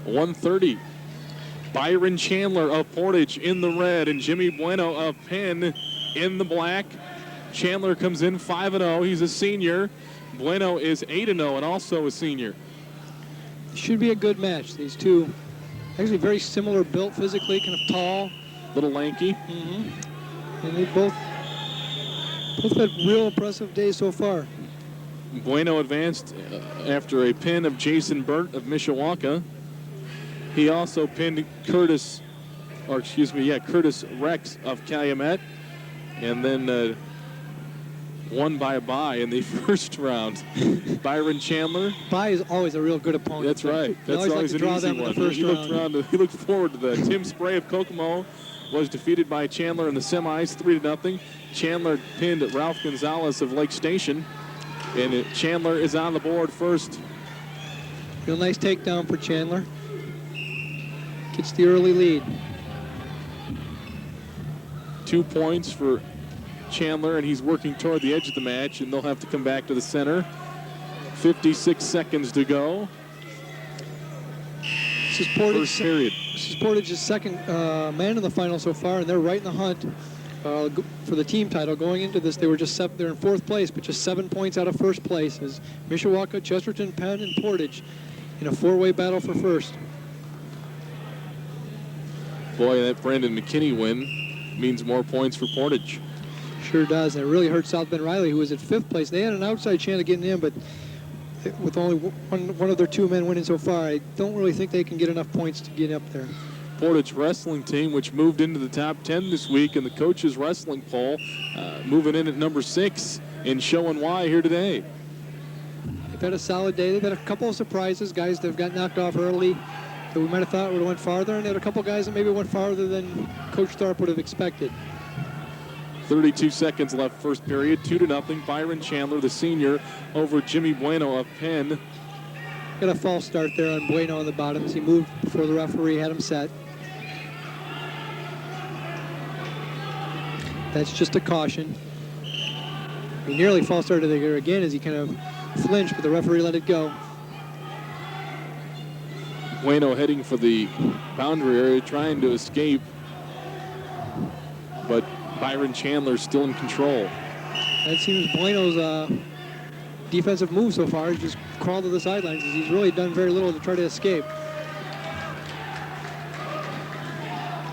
1:30. Byron Chandler of Portage in the red and Jimmy Bueno of Penn in the black. Chandler comes in 5-0. He's a senior. Bueno is 8-0 and also a senior. Should be a good match. These two actually very similar built physically, kind of tall. Little lanky. And they both had real impressive days so far. Bueno advanced after a pin of Jason Burt of Mishawaka. He also pinned Curtis Rex of Calumet, and then won by a bye in the first round. Byron Chandler. Bye is always a real good opponent. That's right. That's always an easy one. He looked forward to that. Tim Spray of Kokomo was defeated by Chandler in the semis, 3-0. Chandler pinned Ralph Gonzalez of Lake Station, and Chandler is on the board first. Real nice takedown for Chandler. Gets the early lead. 2 points for Chandler, and he's working toward the edge of the match, and they'll have to come back to the center. 56 seconds to go. This is Portage, first period. This is Portage's second man in the final so far, and they're right in the hunt for the team title. Going into this, they're in fourth place, but just 7 points out of first place as Mishawaka, Chesterton, Penn, and Portage in a 4-way battle for first. Boy, that Brandon McKinney win means more points for Portage. Sure does. And it really hurt South Bend Riley, who was at fifth place. They had an outside chance of getting in, but with only one of their 2 men winning so far, I don't really think they can get enough points to get up there. Portage wrestling team, which moved into the top 10 this week in the coaches wrestling poll, moving in at number 6 and showing why here today. They've had a solid day. They've had a couple of surprises, guys that have got knocked off early that we might have thought would have went farther, and they had a couple guys that maybe went farther than Coach Tharp would have expected. 32 seconds left first period, 2-0. Byron Chandler, the senior, over Jimmy Bueno of Penn. Got a false start there on Bueno on the bottom as he moved before the referee had him set. That's just a caution. He nearly false started there again as he kind of flinched, but the referee let it go. Bueno heading for the boundary area, trying to escape, but Byron Chandler still in control. That seems Bueno's defensive move so far. He's just crawled to the sidelines as he's really done very little to try to escape.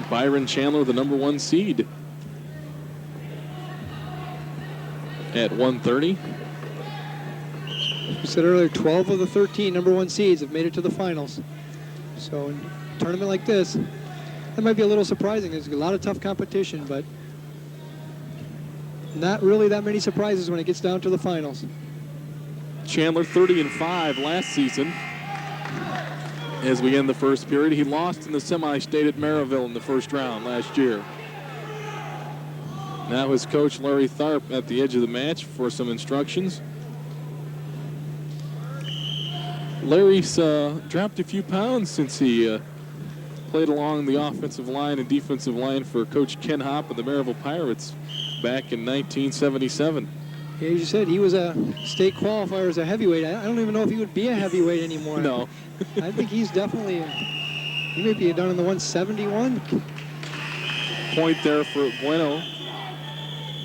Byron Chandler, the number 1 seed at 1:30. We said earlier, 12 of the 13 number 1 seeds have made it to the finals. So in a tournament like this, that might be a little surprising. There's a lot of tough competition, but not really that many surprises when it gets down to the finals. Chandler 30-5 last season. As we end the first period, he lost in the semi-state at Maryville in the first round last year. Now his coach Larry Tharp at the edge of the match for some instructions. Larry's dropped a few pounds since he played along the offensive line and defensive line for Coach Ken Hopp of the Maryville Pirates back in 1977. Yeah, as you said, he was a state qualifier as a heavyweight. I don't even know if he would be a heavyweight anymore. No. I think he's definitely, he may be down in the 171. Point there for Bueno,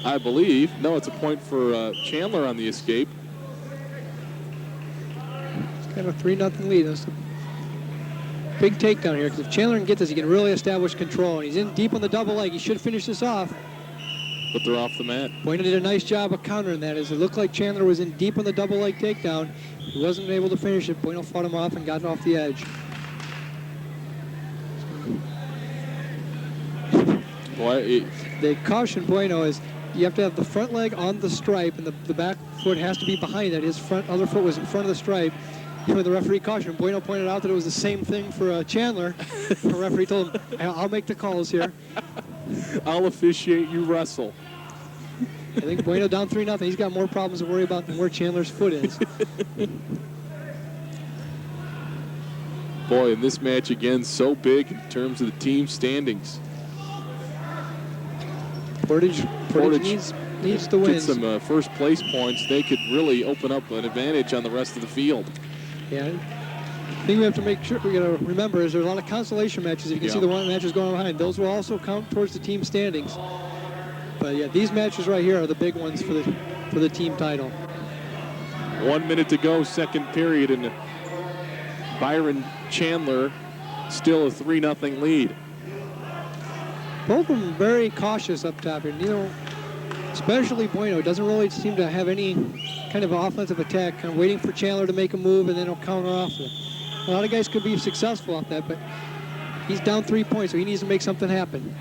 I believe. No, it's a point for Chandler on the escape. It's kind of a 3-0 lead. That's a big takedown here, because if Chandler can get this, he can really establish control. And he's in deep on the double leg. He should finish this off. But they're off the mat. Bueno did a nice job of countering that, as it looked like Chandler was in deep on the double leg takedown. He wasn't able to finish it. Bueno fought him off and got it off the edge. Boy, The caution Bueno is you have to have the front leg on the stripe, and the back foot has to be behind it. His other foot was in front of the stripe. When the referee cautioned, Bueno pointed out that it was the same thing for Chandler. The referee told him, I'll make the calls here. I'll officiate, you wrestle. I think Bueno down 3-0. He's got more problems to worry about than where Chandler's foot is. Boy, in this match again, so big in terms of the team standings. Portage needs the Get wins. some first place points. They could really open up an advantage on the rest of the field. Yeah. The thing we have to make sure we got to remember is there's a lot of consolation matches. You can see the one matches going on behind. Those will also count towards the team standings. But yeah, these matches right here are the big ones for the team title. 1 minute to go, second period, and Byron Chandler still a 3-0 lead. Both of them very cautious up top here. Neither, especially Bueno, doesn't really seem to have any kind of offensive attack, kind of waiting for Chandler to make a move and then he'll counter off it. A lot of guys could be successful off that, but he's down 3 points, so he needs to make something happen.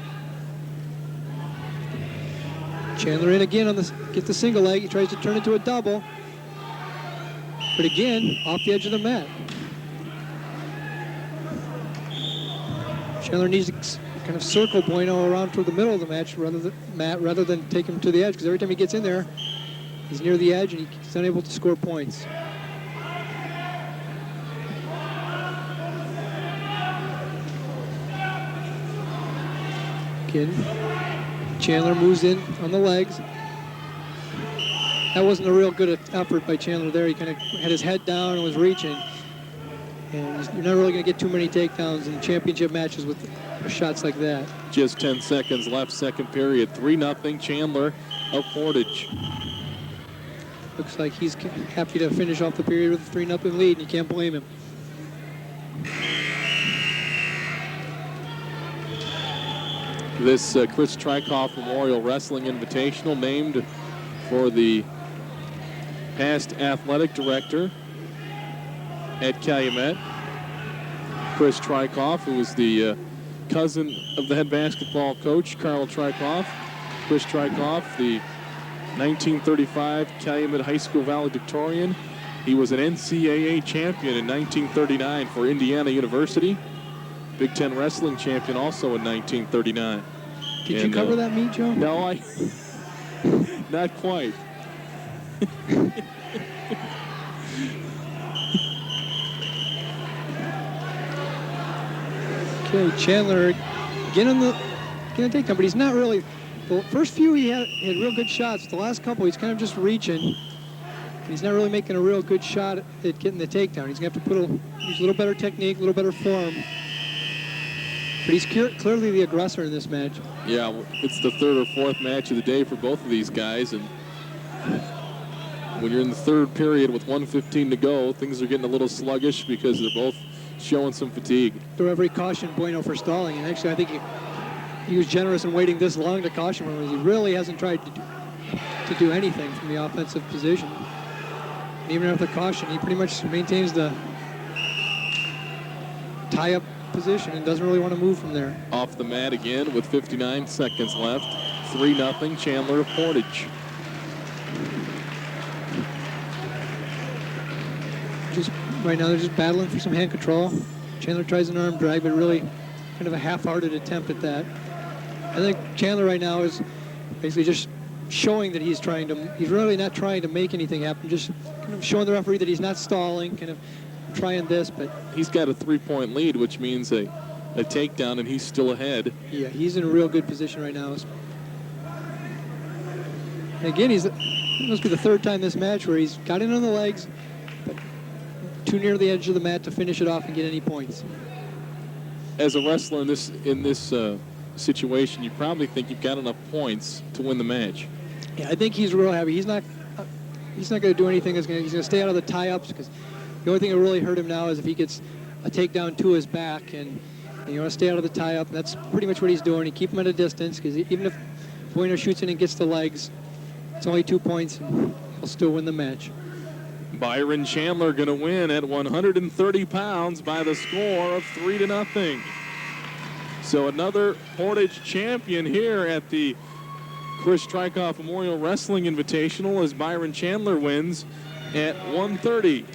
Chandler in again on the gets the single leg. He tries to turn it to a double, but again off the edge of the mat. Chandler needs to kind of circle Bueno around toward the middle of the match rather than take him to the edge, because every time he gets in there, he's near the edge and he's unable to score points. Again, Chandler moves in on the legs. That wasn't a real good effort by Chandler there. He kind of had his head down and was reaching. And you're not really going to get too many takedowns in championship matches with shots like that. Just 10 seconds left, second period. 3-0 Chandler of Portage. Looks like he's happy to finish off the period with a 3-0 lead, and you can't blame him. This Chris Trikoff Memorial Wrestling Invitational, named for the past athletic director at Calumet, Chris Trikoff, who was the cousin of the head basketball coach, Carl Trikoff. Chris Trikoff, the 1935 Calumet High School valedictorian. He was an NCAA champion in 1939 for Indiana University. Big Ten wrestling champion also in 1939. Did you cover that meet, Joe? No, not quite. Okay, Chandler again on the takedown, but he's not really. The first few he had real good shots. The last couple he's kind of just reaching. He's not really making a real good shot at getting the takedown. He's going to have to use a little better technique, a little better form. But he's clearly the aggressor in this match. Yeah, it's the third or fourth match of the day for both of these guys, and when you're in the third period with 1:15 to go, things are getting a little sluggish because they're both showing some fatigue. The referee cautioned Bueno for stalling, and actually I think he was generous in waiting this long to caution him. He really hasn't tried to do anything from the offensive position. And even after caution, he pretty much maintains the tie-up position and doesn't really want to move from there. Off the mat again with 59 seconds left. 3-0 Chandler of Portage. just right now they're just battling for some hand control. Chandler tries an arm drag, but really kind of a half-hearted attempt at that. I think Chandler right now is basically just showing that he's really not trying to make anything happen, just kind of showing the referee that he's not stalling, kind of trying this, but He's got a 3-point lead, which means a takedown, and he's still ahead. yeah, he's in a real good position right now. And again, it must be the third time this match where he's got in on the legs, but too near the edge of the mat to finish it off and get any points. As a wrestler in this situation, you probably think you've got enough points to win the match. Yeah, I think he's real happy. He's not going to do anything. He's going to stay out of the tie-ups, because the only thing that really hurt him now is if he gets a takedown to his back, and you want to stay out of the tie-up. And that's pretty much what he's doing. He keep him at a distance, because even if Bueno shoots in and gets the legs, it's only 2 points, and he'll still win the match. Byron Chandler going to win at 130 pounds by the score of 3-0. So another Portage champion here at the Chris Strykoff Memorial Wrestling Invitational as Byron Chandler wins at 130.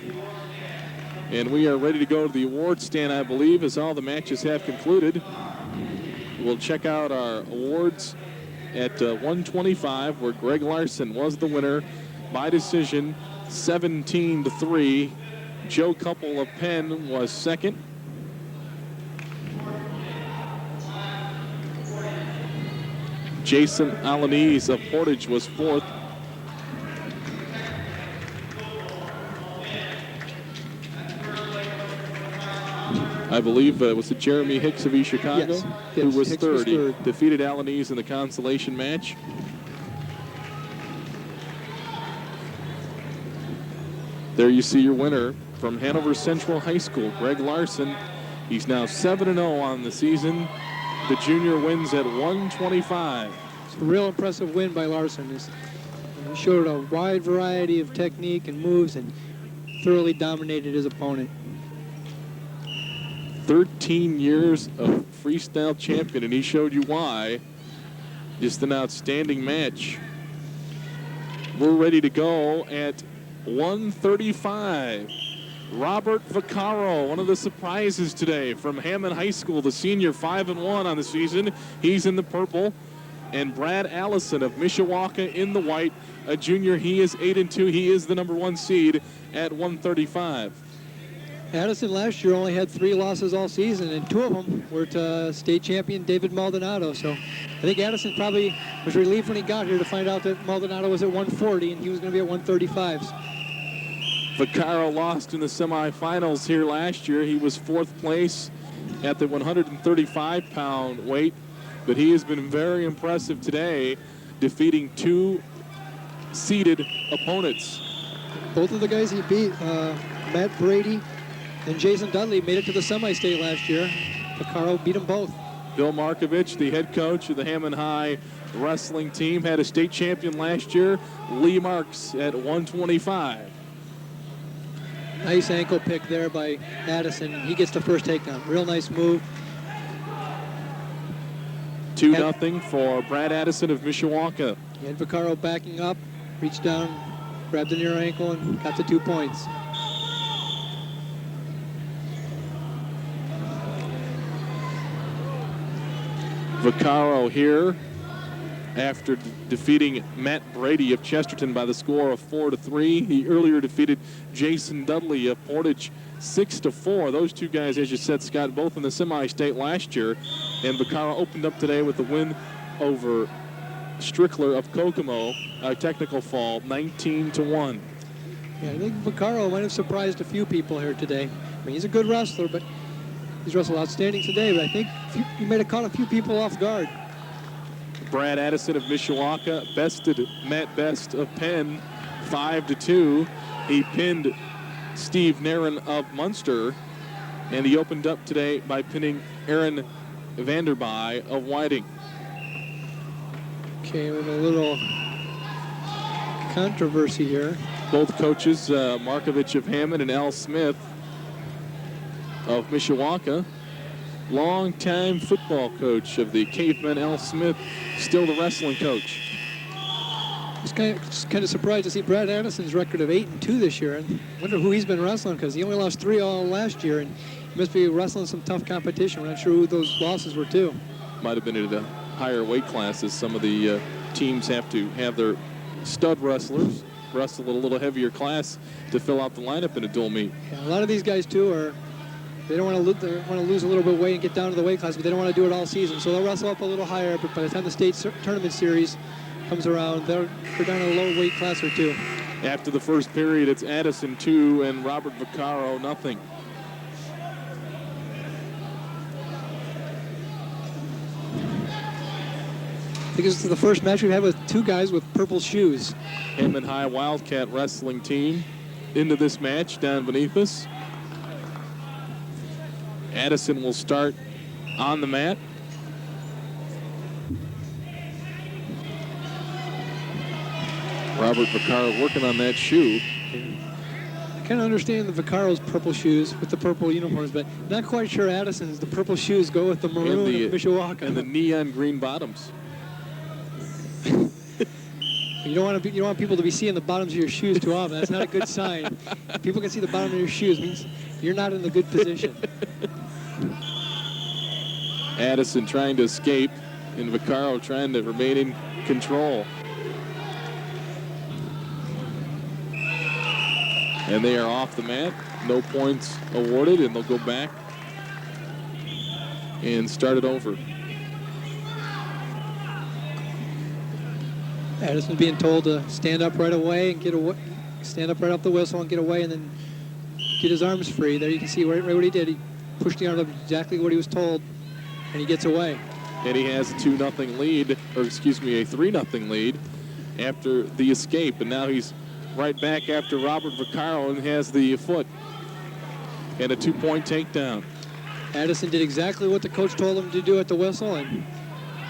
And we are ready to go to the award stand, I believe, as all the matches have concluded. We'll check out our awards at 125, where Greg Larson was the winner by decision, 17-3. Joe Couple of Penn was second. Jason Alanis of Portage was fourth. I believe was it Jeremy Hicks of East Chicago? Yes. Who Yes, was Hicks third. was He third. defeated Alanis in the consolation match. There you see your winner from Hanover Central High School, Greg Larson. He's now 7-0 on the season. The junior wins at 125. It's a real impressive win by Larson. He showed a wide variety of technique and moves and thoroughly dominated his opponent. 13 years of freestyle champion, and he showed you why. Just an outstanding match. We're ready to go at 135. Robert Vaccaro, one of the surprises today from Hammond High School, the senior, 5-1 on the season. He's in the purple. And Brad Allison of Mishawaka in the white, a junior. He is 8-2. He is the #1 seed at 135. Addison last year only had 3 losses all season, and 2 of them were to state champion David Maldonado. So I think Addison probably was relieved when he got here to find out that Maldonado was at 140 and he was going to be at 135. Vaccaro lost in the semifinals here last year. He was 4th place at the 135-pound weight, but he has been very impressive today, defeating 2 seeded opponents. Both of the guys he beat, Matt Brady and Jason Dudley, made it to the semi-state last year. Vaccaro beat them both. Bill Markovich, the head coach of the Hammond High wrestling team, had a state champion last year, Lee Marks, at 125. Nice ankle pick there by Addison. He gets the first takedown. Real nice move. 2-0 for Brad Addison of Mishawaka. He had Vaccaro backing up, reached down, grabbed the near ankle, and got the 2 points. Vaccaro here after defeating Matt Brady of Chesterton by the score of 4-3. He earlier defeated Jason Dudley of Portage 6-4. Those 2 guys, as you said, Scott, both in the semi-state last year. And Vaccaro opened up today with a win over Strickler of Kokomo, a technical fall, 19-1. Yeah, I think Vaccaro might have surprised a few people here today. I mean, he's a good wrestler, but he's wrestled outstanding today. But I think he might have caught a few people off guard. Brad Addison of Mishawaka bested Matt Best of Penn 5-2. He pinned Steve Nairn of Munster, and he opened up today by pinning Aaron Vanderby of Whiting. Okay, we have a little controversy here. Both coaches, Markovich of Hammond and Al Smith of Mishawaka. Long-time football coach of the Cavemen, Al Smith, still the wrestling coach. was kind of surprised to see Brad Addison's record of 8-2 this year, and wonder who he's been wrestling, because he only lost 3 all last year, and he must be wrestling some tough competition. We're not sure who those losses were to. Might have been at a higher weight classes. Some of the teams have to have their stud wrestlers wrestle at a little heavier class to fill out the lineup in a dual meet. Yeah, a lot of these guys too they don't want to lose a little bit of weight and get down to the weight class, but they don't want to do it all season. So they'll wrestle up a little higher, but by the time the state tournament series comes around, they're down in a low weight class or two. After the first period, it's Addison 2 and Robert Vaccaro nothing. I think this is the first match we've had with 2 guys with purple shoes. Hammond High Wildcat wrestling team into this match down beneath us. Addison will start on the mat. Robert Vaccaro working on that shoe. I kind of understand the Vaccaro's purple shoes with the purple uniforms, but not quite sure Addison's. The purple shoes go with the maroon of Mishawaka. And the neon green bottoms. You don't want people to be seeing the bottoms of your shoes too often. That's not a good sign. If people can see the bottom of your shoes, it means you're not in a good position. Addison trying to escape, and Vaccaro trying to remain in control. And they are off the mat. No points awarded, and they'll go back and start it over. Addison being told to stand up right away and get away, stand up right off the whistle and get away, and then get his arms free. There you can see right what he did. He pushed the arm up exactly what he was told, and he gets away. And he has a 2-0 lead, or excuse me, a 3-0 lead after the escape. And now he's right back after Robert Vaccaro and has the foot and a 2-point takedown. Addison did exactly what the coach told him to do at the whistle, and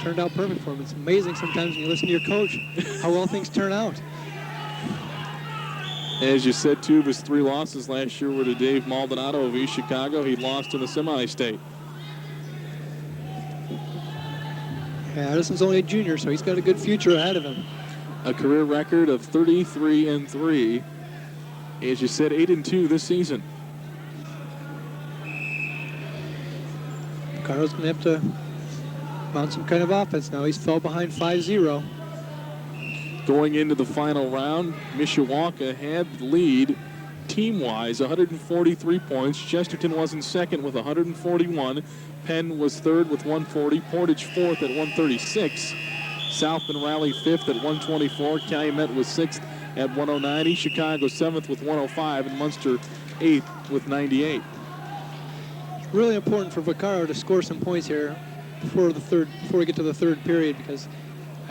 turned out perfect for him. It's amazing sometimes when you listen to your coach how well things turn out. As you said, 2 of his 3 losses last year were to Dave Maldonado of East Chicago. He lost in the semi-state. Yeah, Addison's only a junior, so he's got a good future ahead of him. A career record of 33-3. As you said, 8-2 this season. Carl's going to have to mount some kind of offense now. He's fell behind 5-0. Going into the final round, Mishawaka had the lead team-wise, 143 points. Chesterton was in second with 141. Penn was third with 140. Portage fourth at 136. South Bend Raleigh fifth at 124. Calumet was sixth at 109. East Chicago seventh with 105. And Munster eighth with 98. Really important for Vaccaro to score some points here before we get to the third period, because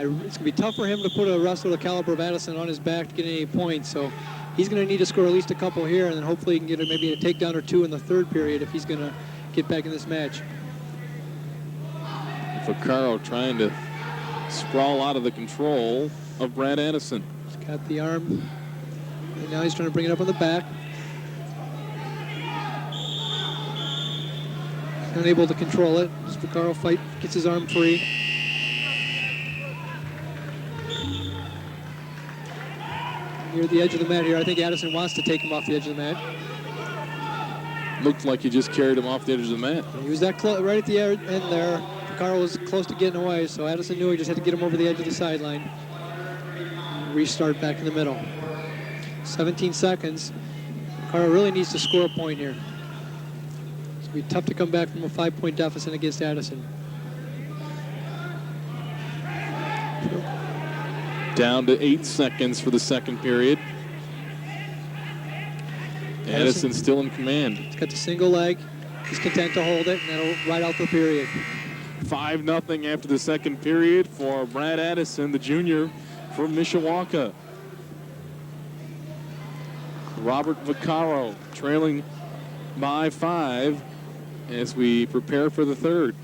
it's going to be tough for him to put a wrestler the caliber of Addison on his back to get any points. So he's going to need to score at least a couple here, and then hopefully he can get maybe a takedown or 2 in the third period if he's going to get back in this match. Vaccaro trying to sprawl out of the control of Brad Addison. He's got the arm, and now he's trying to bring it up on the back. Unable to control it. Vaccaro gets his arm free. Near the edge of the mat here. I think Addison wants to take him off the edge of the mat. Looked like he just carried him off the edge of the mat. He was that close, right at the end there. Vaccaro was close to getting away, so Addison knew he just had to get him over the edge of the sideline. Restart back in the middle. 17 seconds. Vaccaro really needs to score a point here. It's going to be tough to come back from a 5-point deficit against Addison. Down to 8 seconds for the second period. Addison still in command. He's got the single leg. He's content to hold it, and that'll ride out the period. 5-0 after the second period for Brad Addison, the junior from Mishawaka. Robert Vaccaro trailing by 5 as we prepare for the third.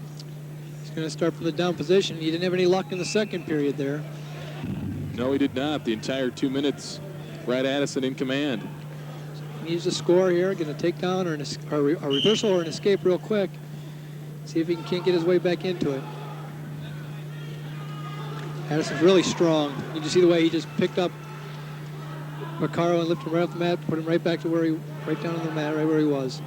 He's going to start from the down position. He didn't have any luck in the second period there. No, he did not. The entire 2 minutes, Brad Addison in command. He needs to score here, get a takedown or a reversal or an escape real quick. See if he can't get his way back into it. Addison's really strong. You just see the way he just picked up Vaccaro and lifted him right off the mat, put him right back to where he, right down on the mat, right where he was.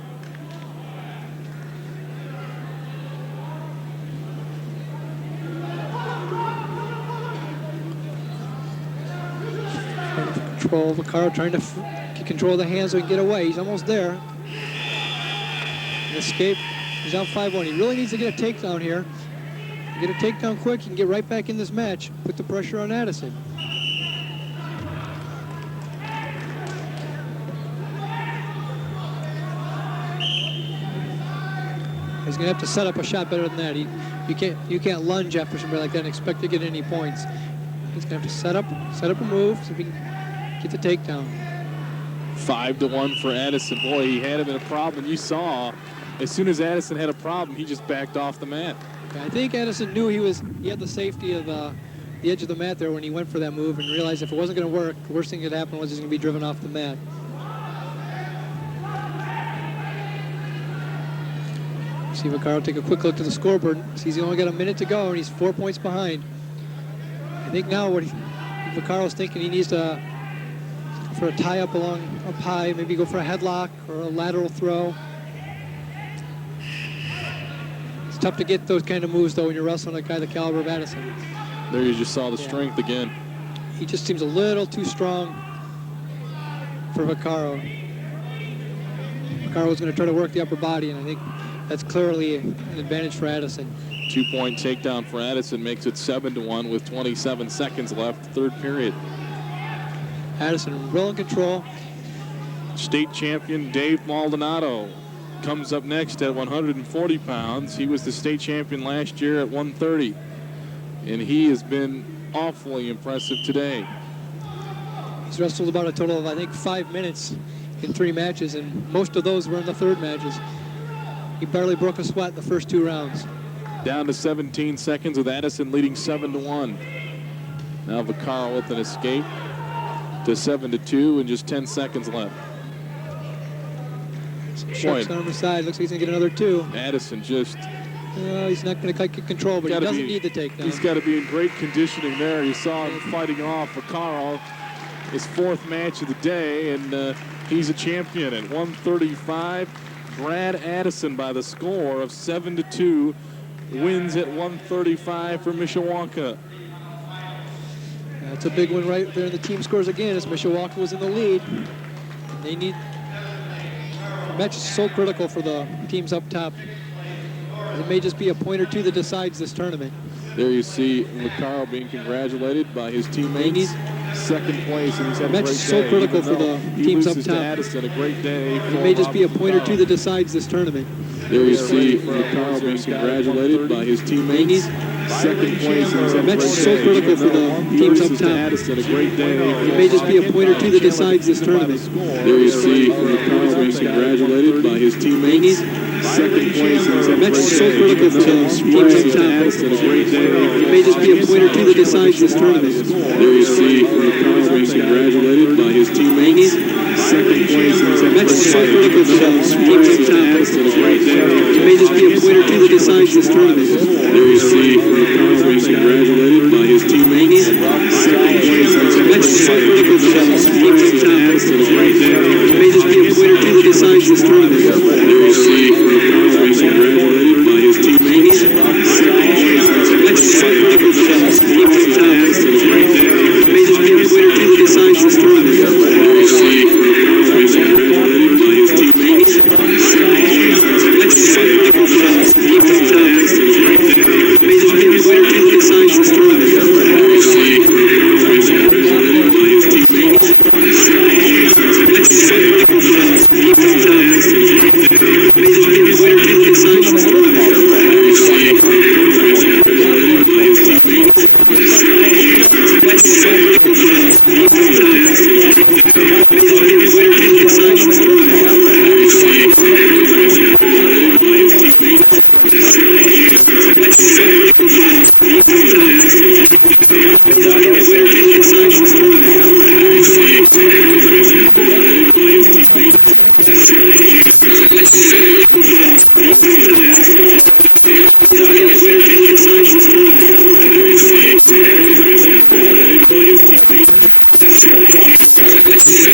Control, Vaccaro trying to control the hands so he can get away. He's almost there. An escape. He's down 5-1. He really needs to get a takedown here. Get a takedown quick, he can get right back in this match. Put the pressure on Addison. He's gonna have to set up a shot better than that. You can't lunge after somebody like that and expect to get any points. He's gonna have to set up a move so he can get the takedown. 5-1 for Addison. Boy, he had him in a problem. You saw, as soon as Addison had a problem, he just backed off the mat. I think Addison knew he had the safety of the edge of the mat there when he went for that move and realized if it wasn't going to work, the worst thing that could happen was he's going to be driven off the mat. See Vaccaro take a quick look to the scoreboard. Sees he only got a minute to go and he's 4 points behind. I think now what Vaccaro's thinking, he needs to for a tie up up high, maybe go for a headlock or a lateral throw. Tough to get those kind of moves, though, when you're wrestling a guy the caliber of Addison. There you just saw the strength again. He just seems a little too strong for Vaccaro. Vaccaro's going to try to work the upper body, and I think that's clearly an advantage for Addison. 2-point takedown for Addison makes it 7-1 with 27 seconds left, third period. Addison real in control. State champion Dave Maldonado comes up next at 140 pounds. He was the state champion last year at 130. And he has been awfully impressive today. He's wrestled about a total of, I think, 5 minutes in 3 matches, and most of those were in the third matches. He barely broke a sweat the first 2 rounds. Down to 17 seconds with Addison leading 7-1. Now Vaccaro with an escape to 7-2 and just 10 seconds left. Sharks on the side. Looks like he's going to get another 2. Addison just... he's not going to quite get control, but he doesn't need the takedown. He's got to be in great conditioning there. You saw him fighting off Vaccaro, his 4th match of the day, and he's a champion at 135. Brad Addison, by the score of 7-2, wins at 135 for Mishawaka. That's a big one right there in the team scores again, as Mishawaka was in the lead. They need... The match is so critical for the teams up top. It may just be a point or two that decides this tournament. There you see Vaccaro being congratulated by his teammates. Second place, and he's had a great day. The match is so critical for the teams up top. Addison, a great day. It may just be a point or two that decides this tournament. There you see Vaccaro being congratulated by his teammates. Second place, and he's had a great day. The match is so critical for the teams up top. Addison, a great day. It may just be a point or two that decides this tournament. There you see Vaccaro being congratulated by his teammates. Second place, and he's had a great day. The match is so critical for the teams up top. Addison, a great day. It may just be a point or two that decides this tournament. There you see Vaccaro being congratulated by his teammates. Second place, and he's had a The match is so great critical for the teams up top. Addison, a great day. It may just be a point or two that decides this tournament. There you see Vaccaro being congratulated by his teammates. Second place, and he's had a The match is so great critical for the teams up top. Addison, a great day. It may just be a point or two that decides this tournament. There you see Vaccaro being congratulated by his teammates. Second place, and he's had a The match is so great day. critical for the teams up top. Addison, a great day. It may just be a point or two that decides this tournament. There you see Vaccaro being congratulated by his teammates. Second place, and he's had a The match is so great day. critical for the teams up top. Addison, a great day. It may just be a point or two that decides this tournament. There you see Vaccaro being congratulated by his teammates. Second place, and he's had a The match is so great day. critical for the teams up top. Addison, a great day. It may just be a point or two that decides this tournament. There you see Vaccaro being congratulated by his teammates. Second place, and he's had a The match is so great day. critical for the teams up top. Addison, a great day. It may just be a point or two that decides this tournament. There you see Vaccaro being congratulated by his teammates. Second place, and he's had a great day. There you see He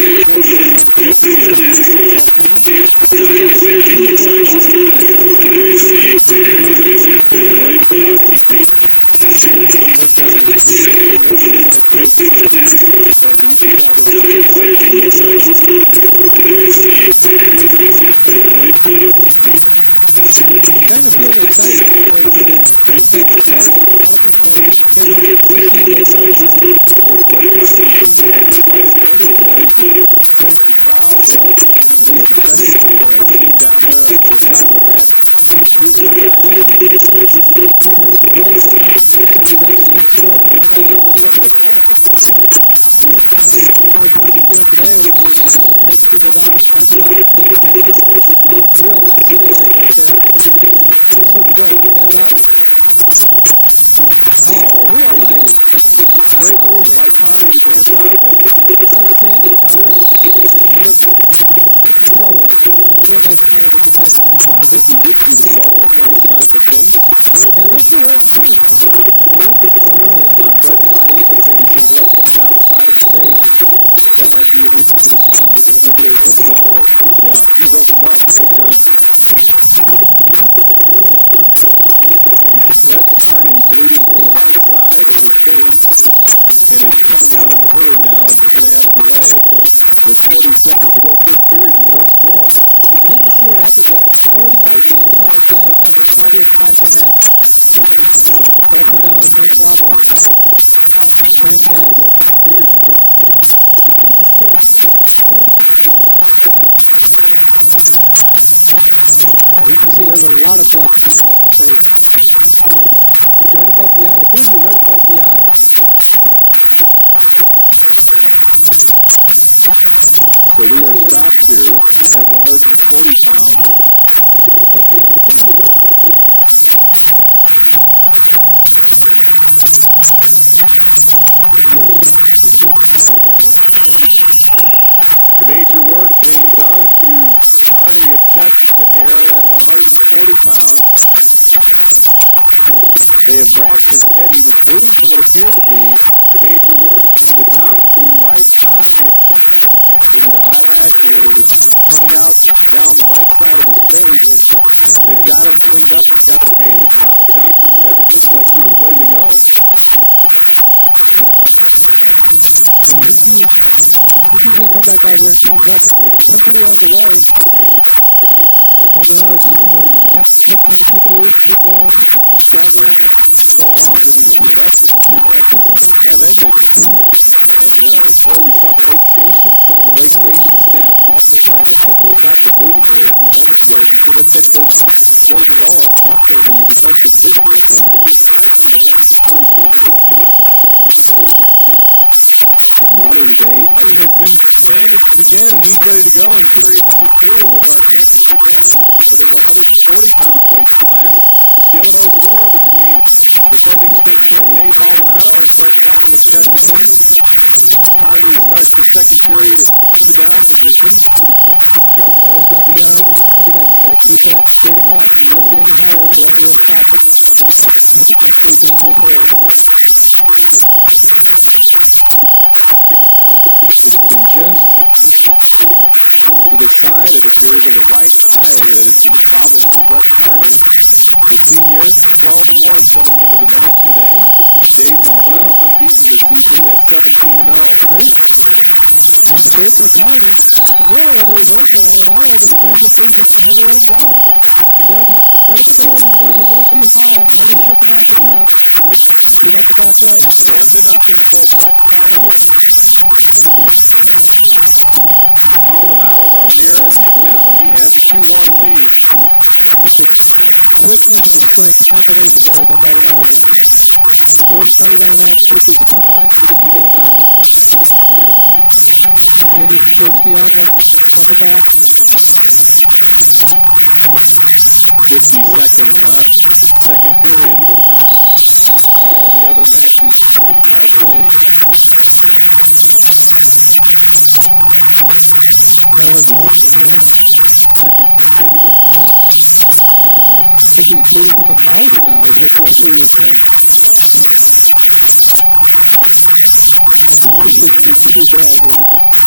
Seconded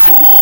now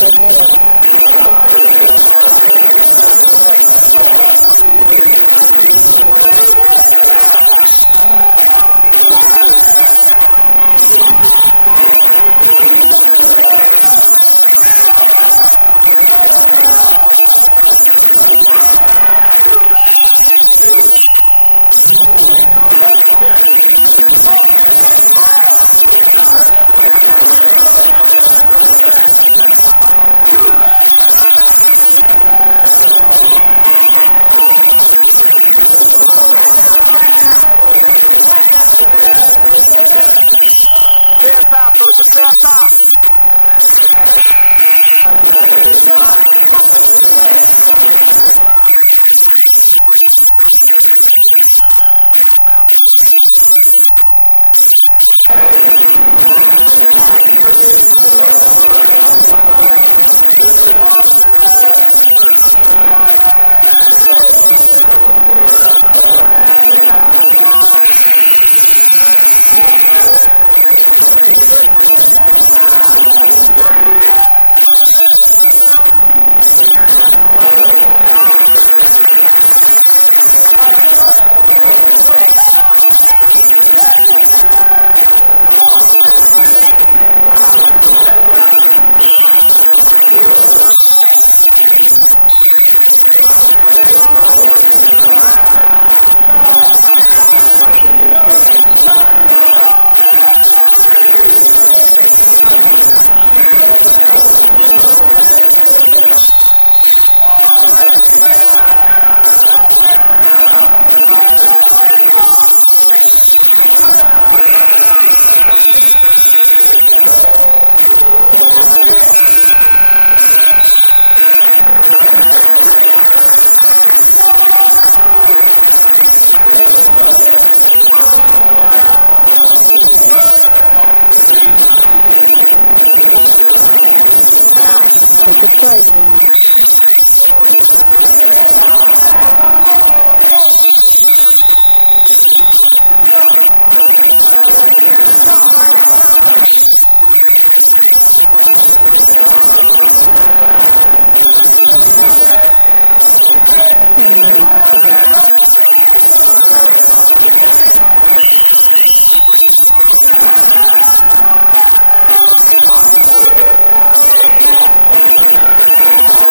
the little. Thank you. Thank you. you. you. Thank you. Thank Here's the foul to the stand by. Thank you. you. Thank you. you. you. Thank you. Thank you. Thank you. Thank you. Mr. President, Mr. President, Mr. President, Mr. President. Thank you.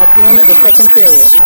at the end of the second period.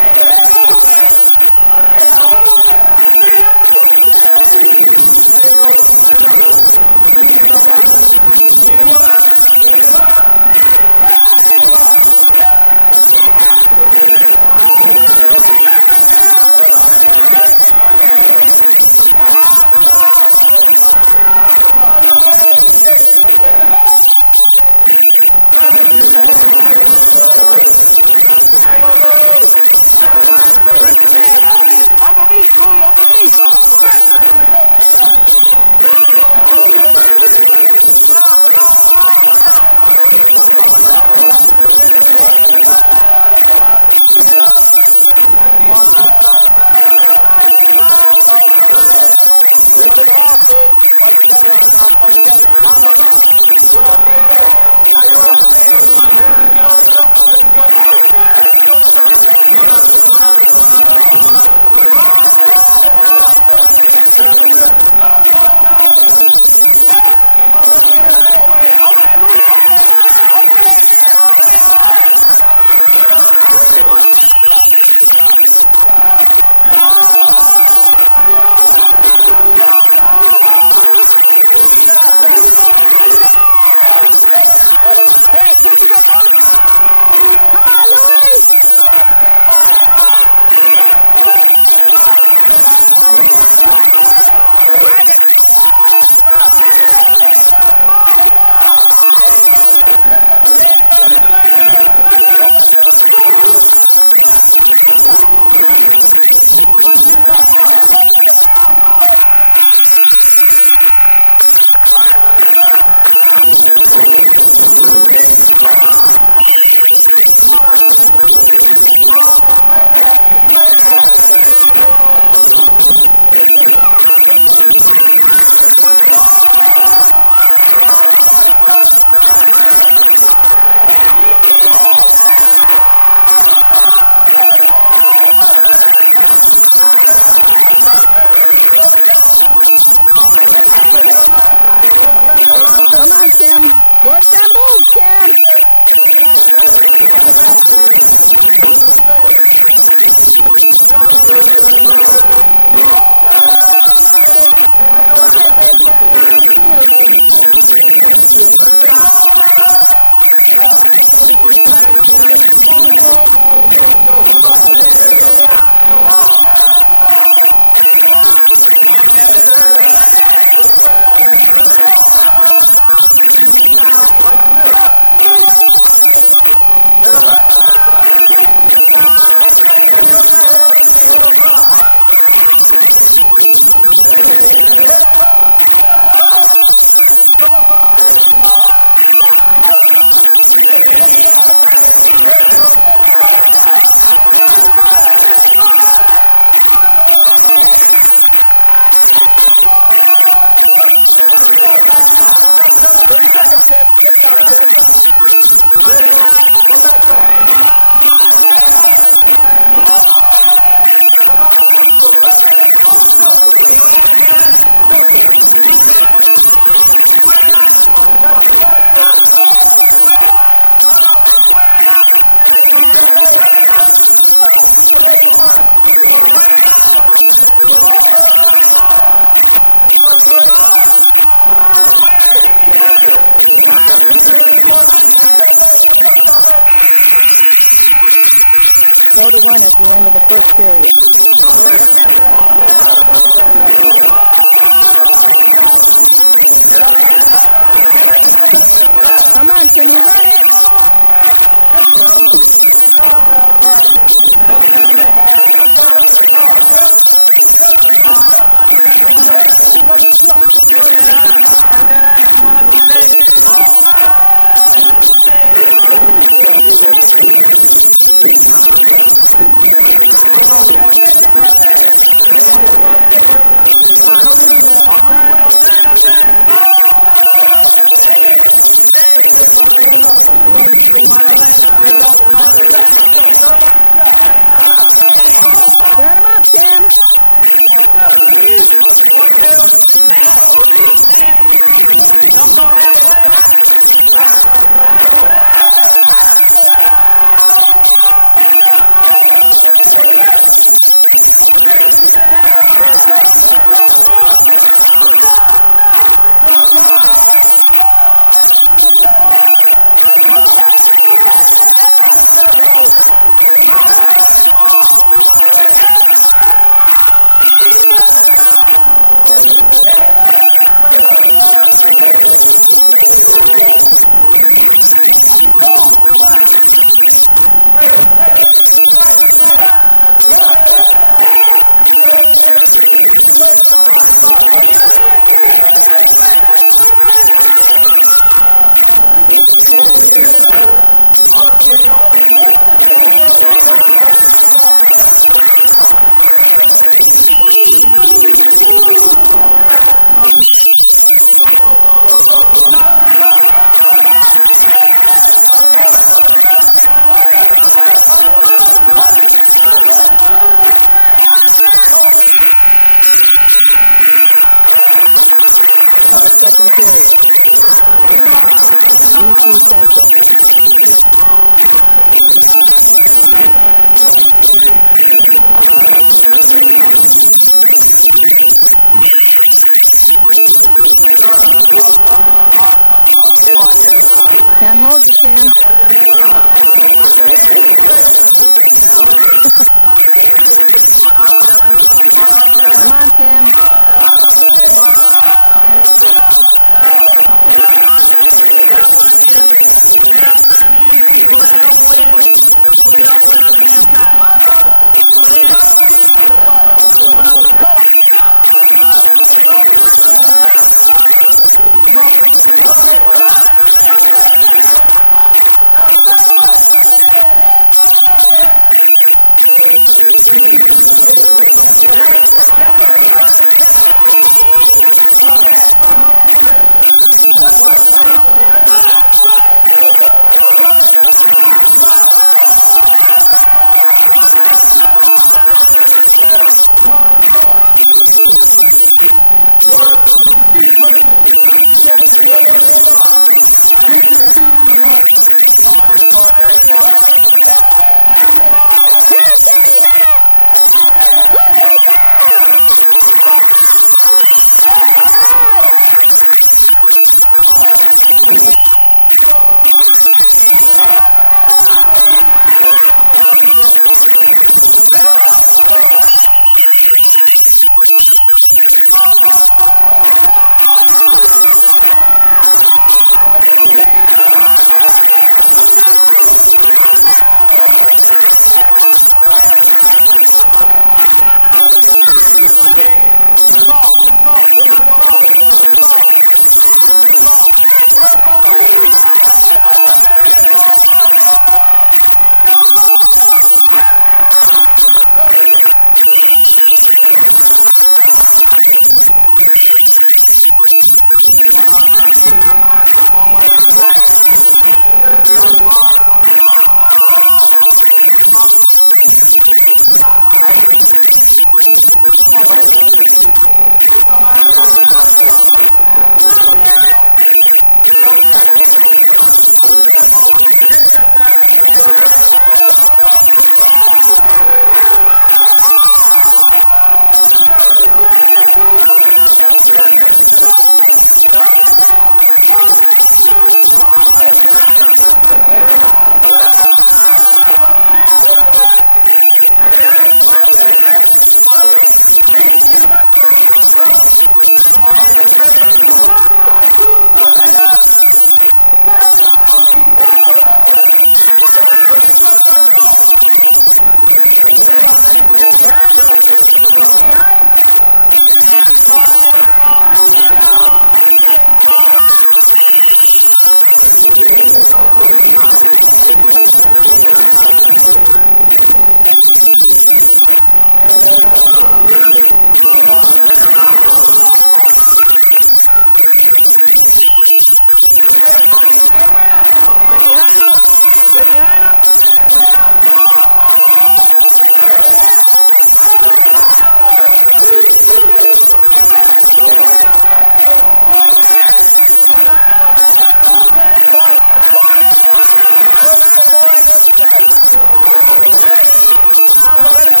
Period.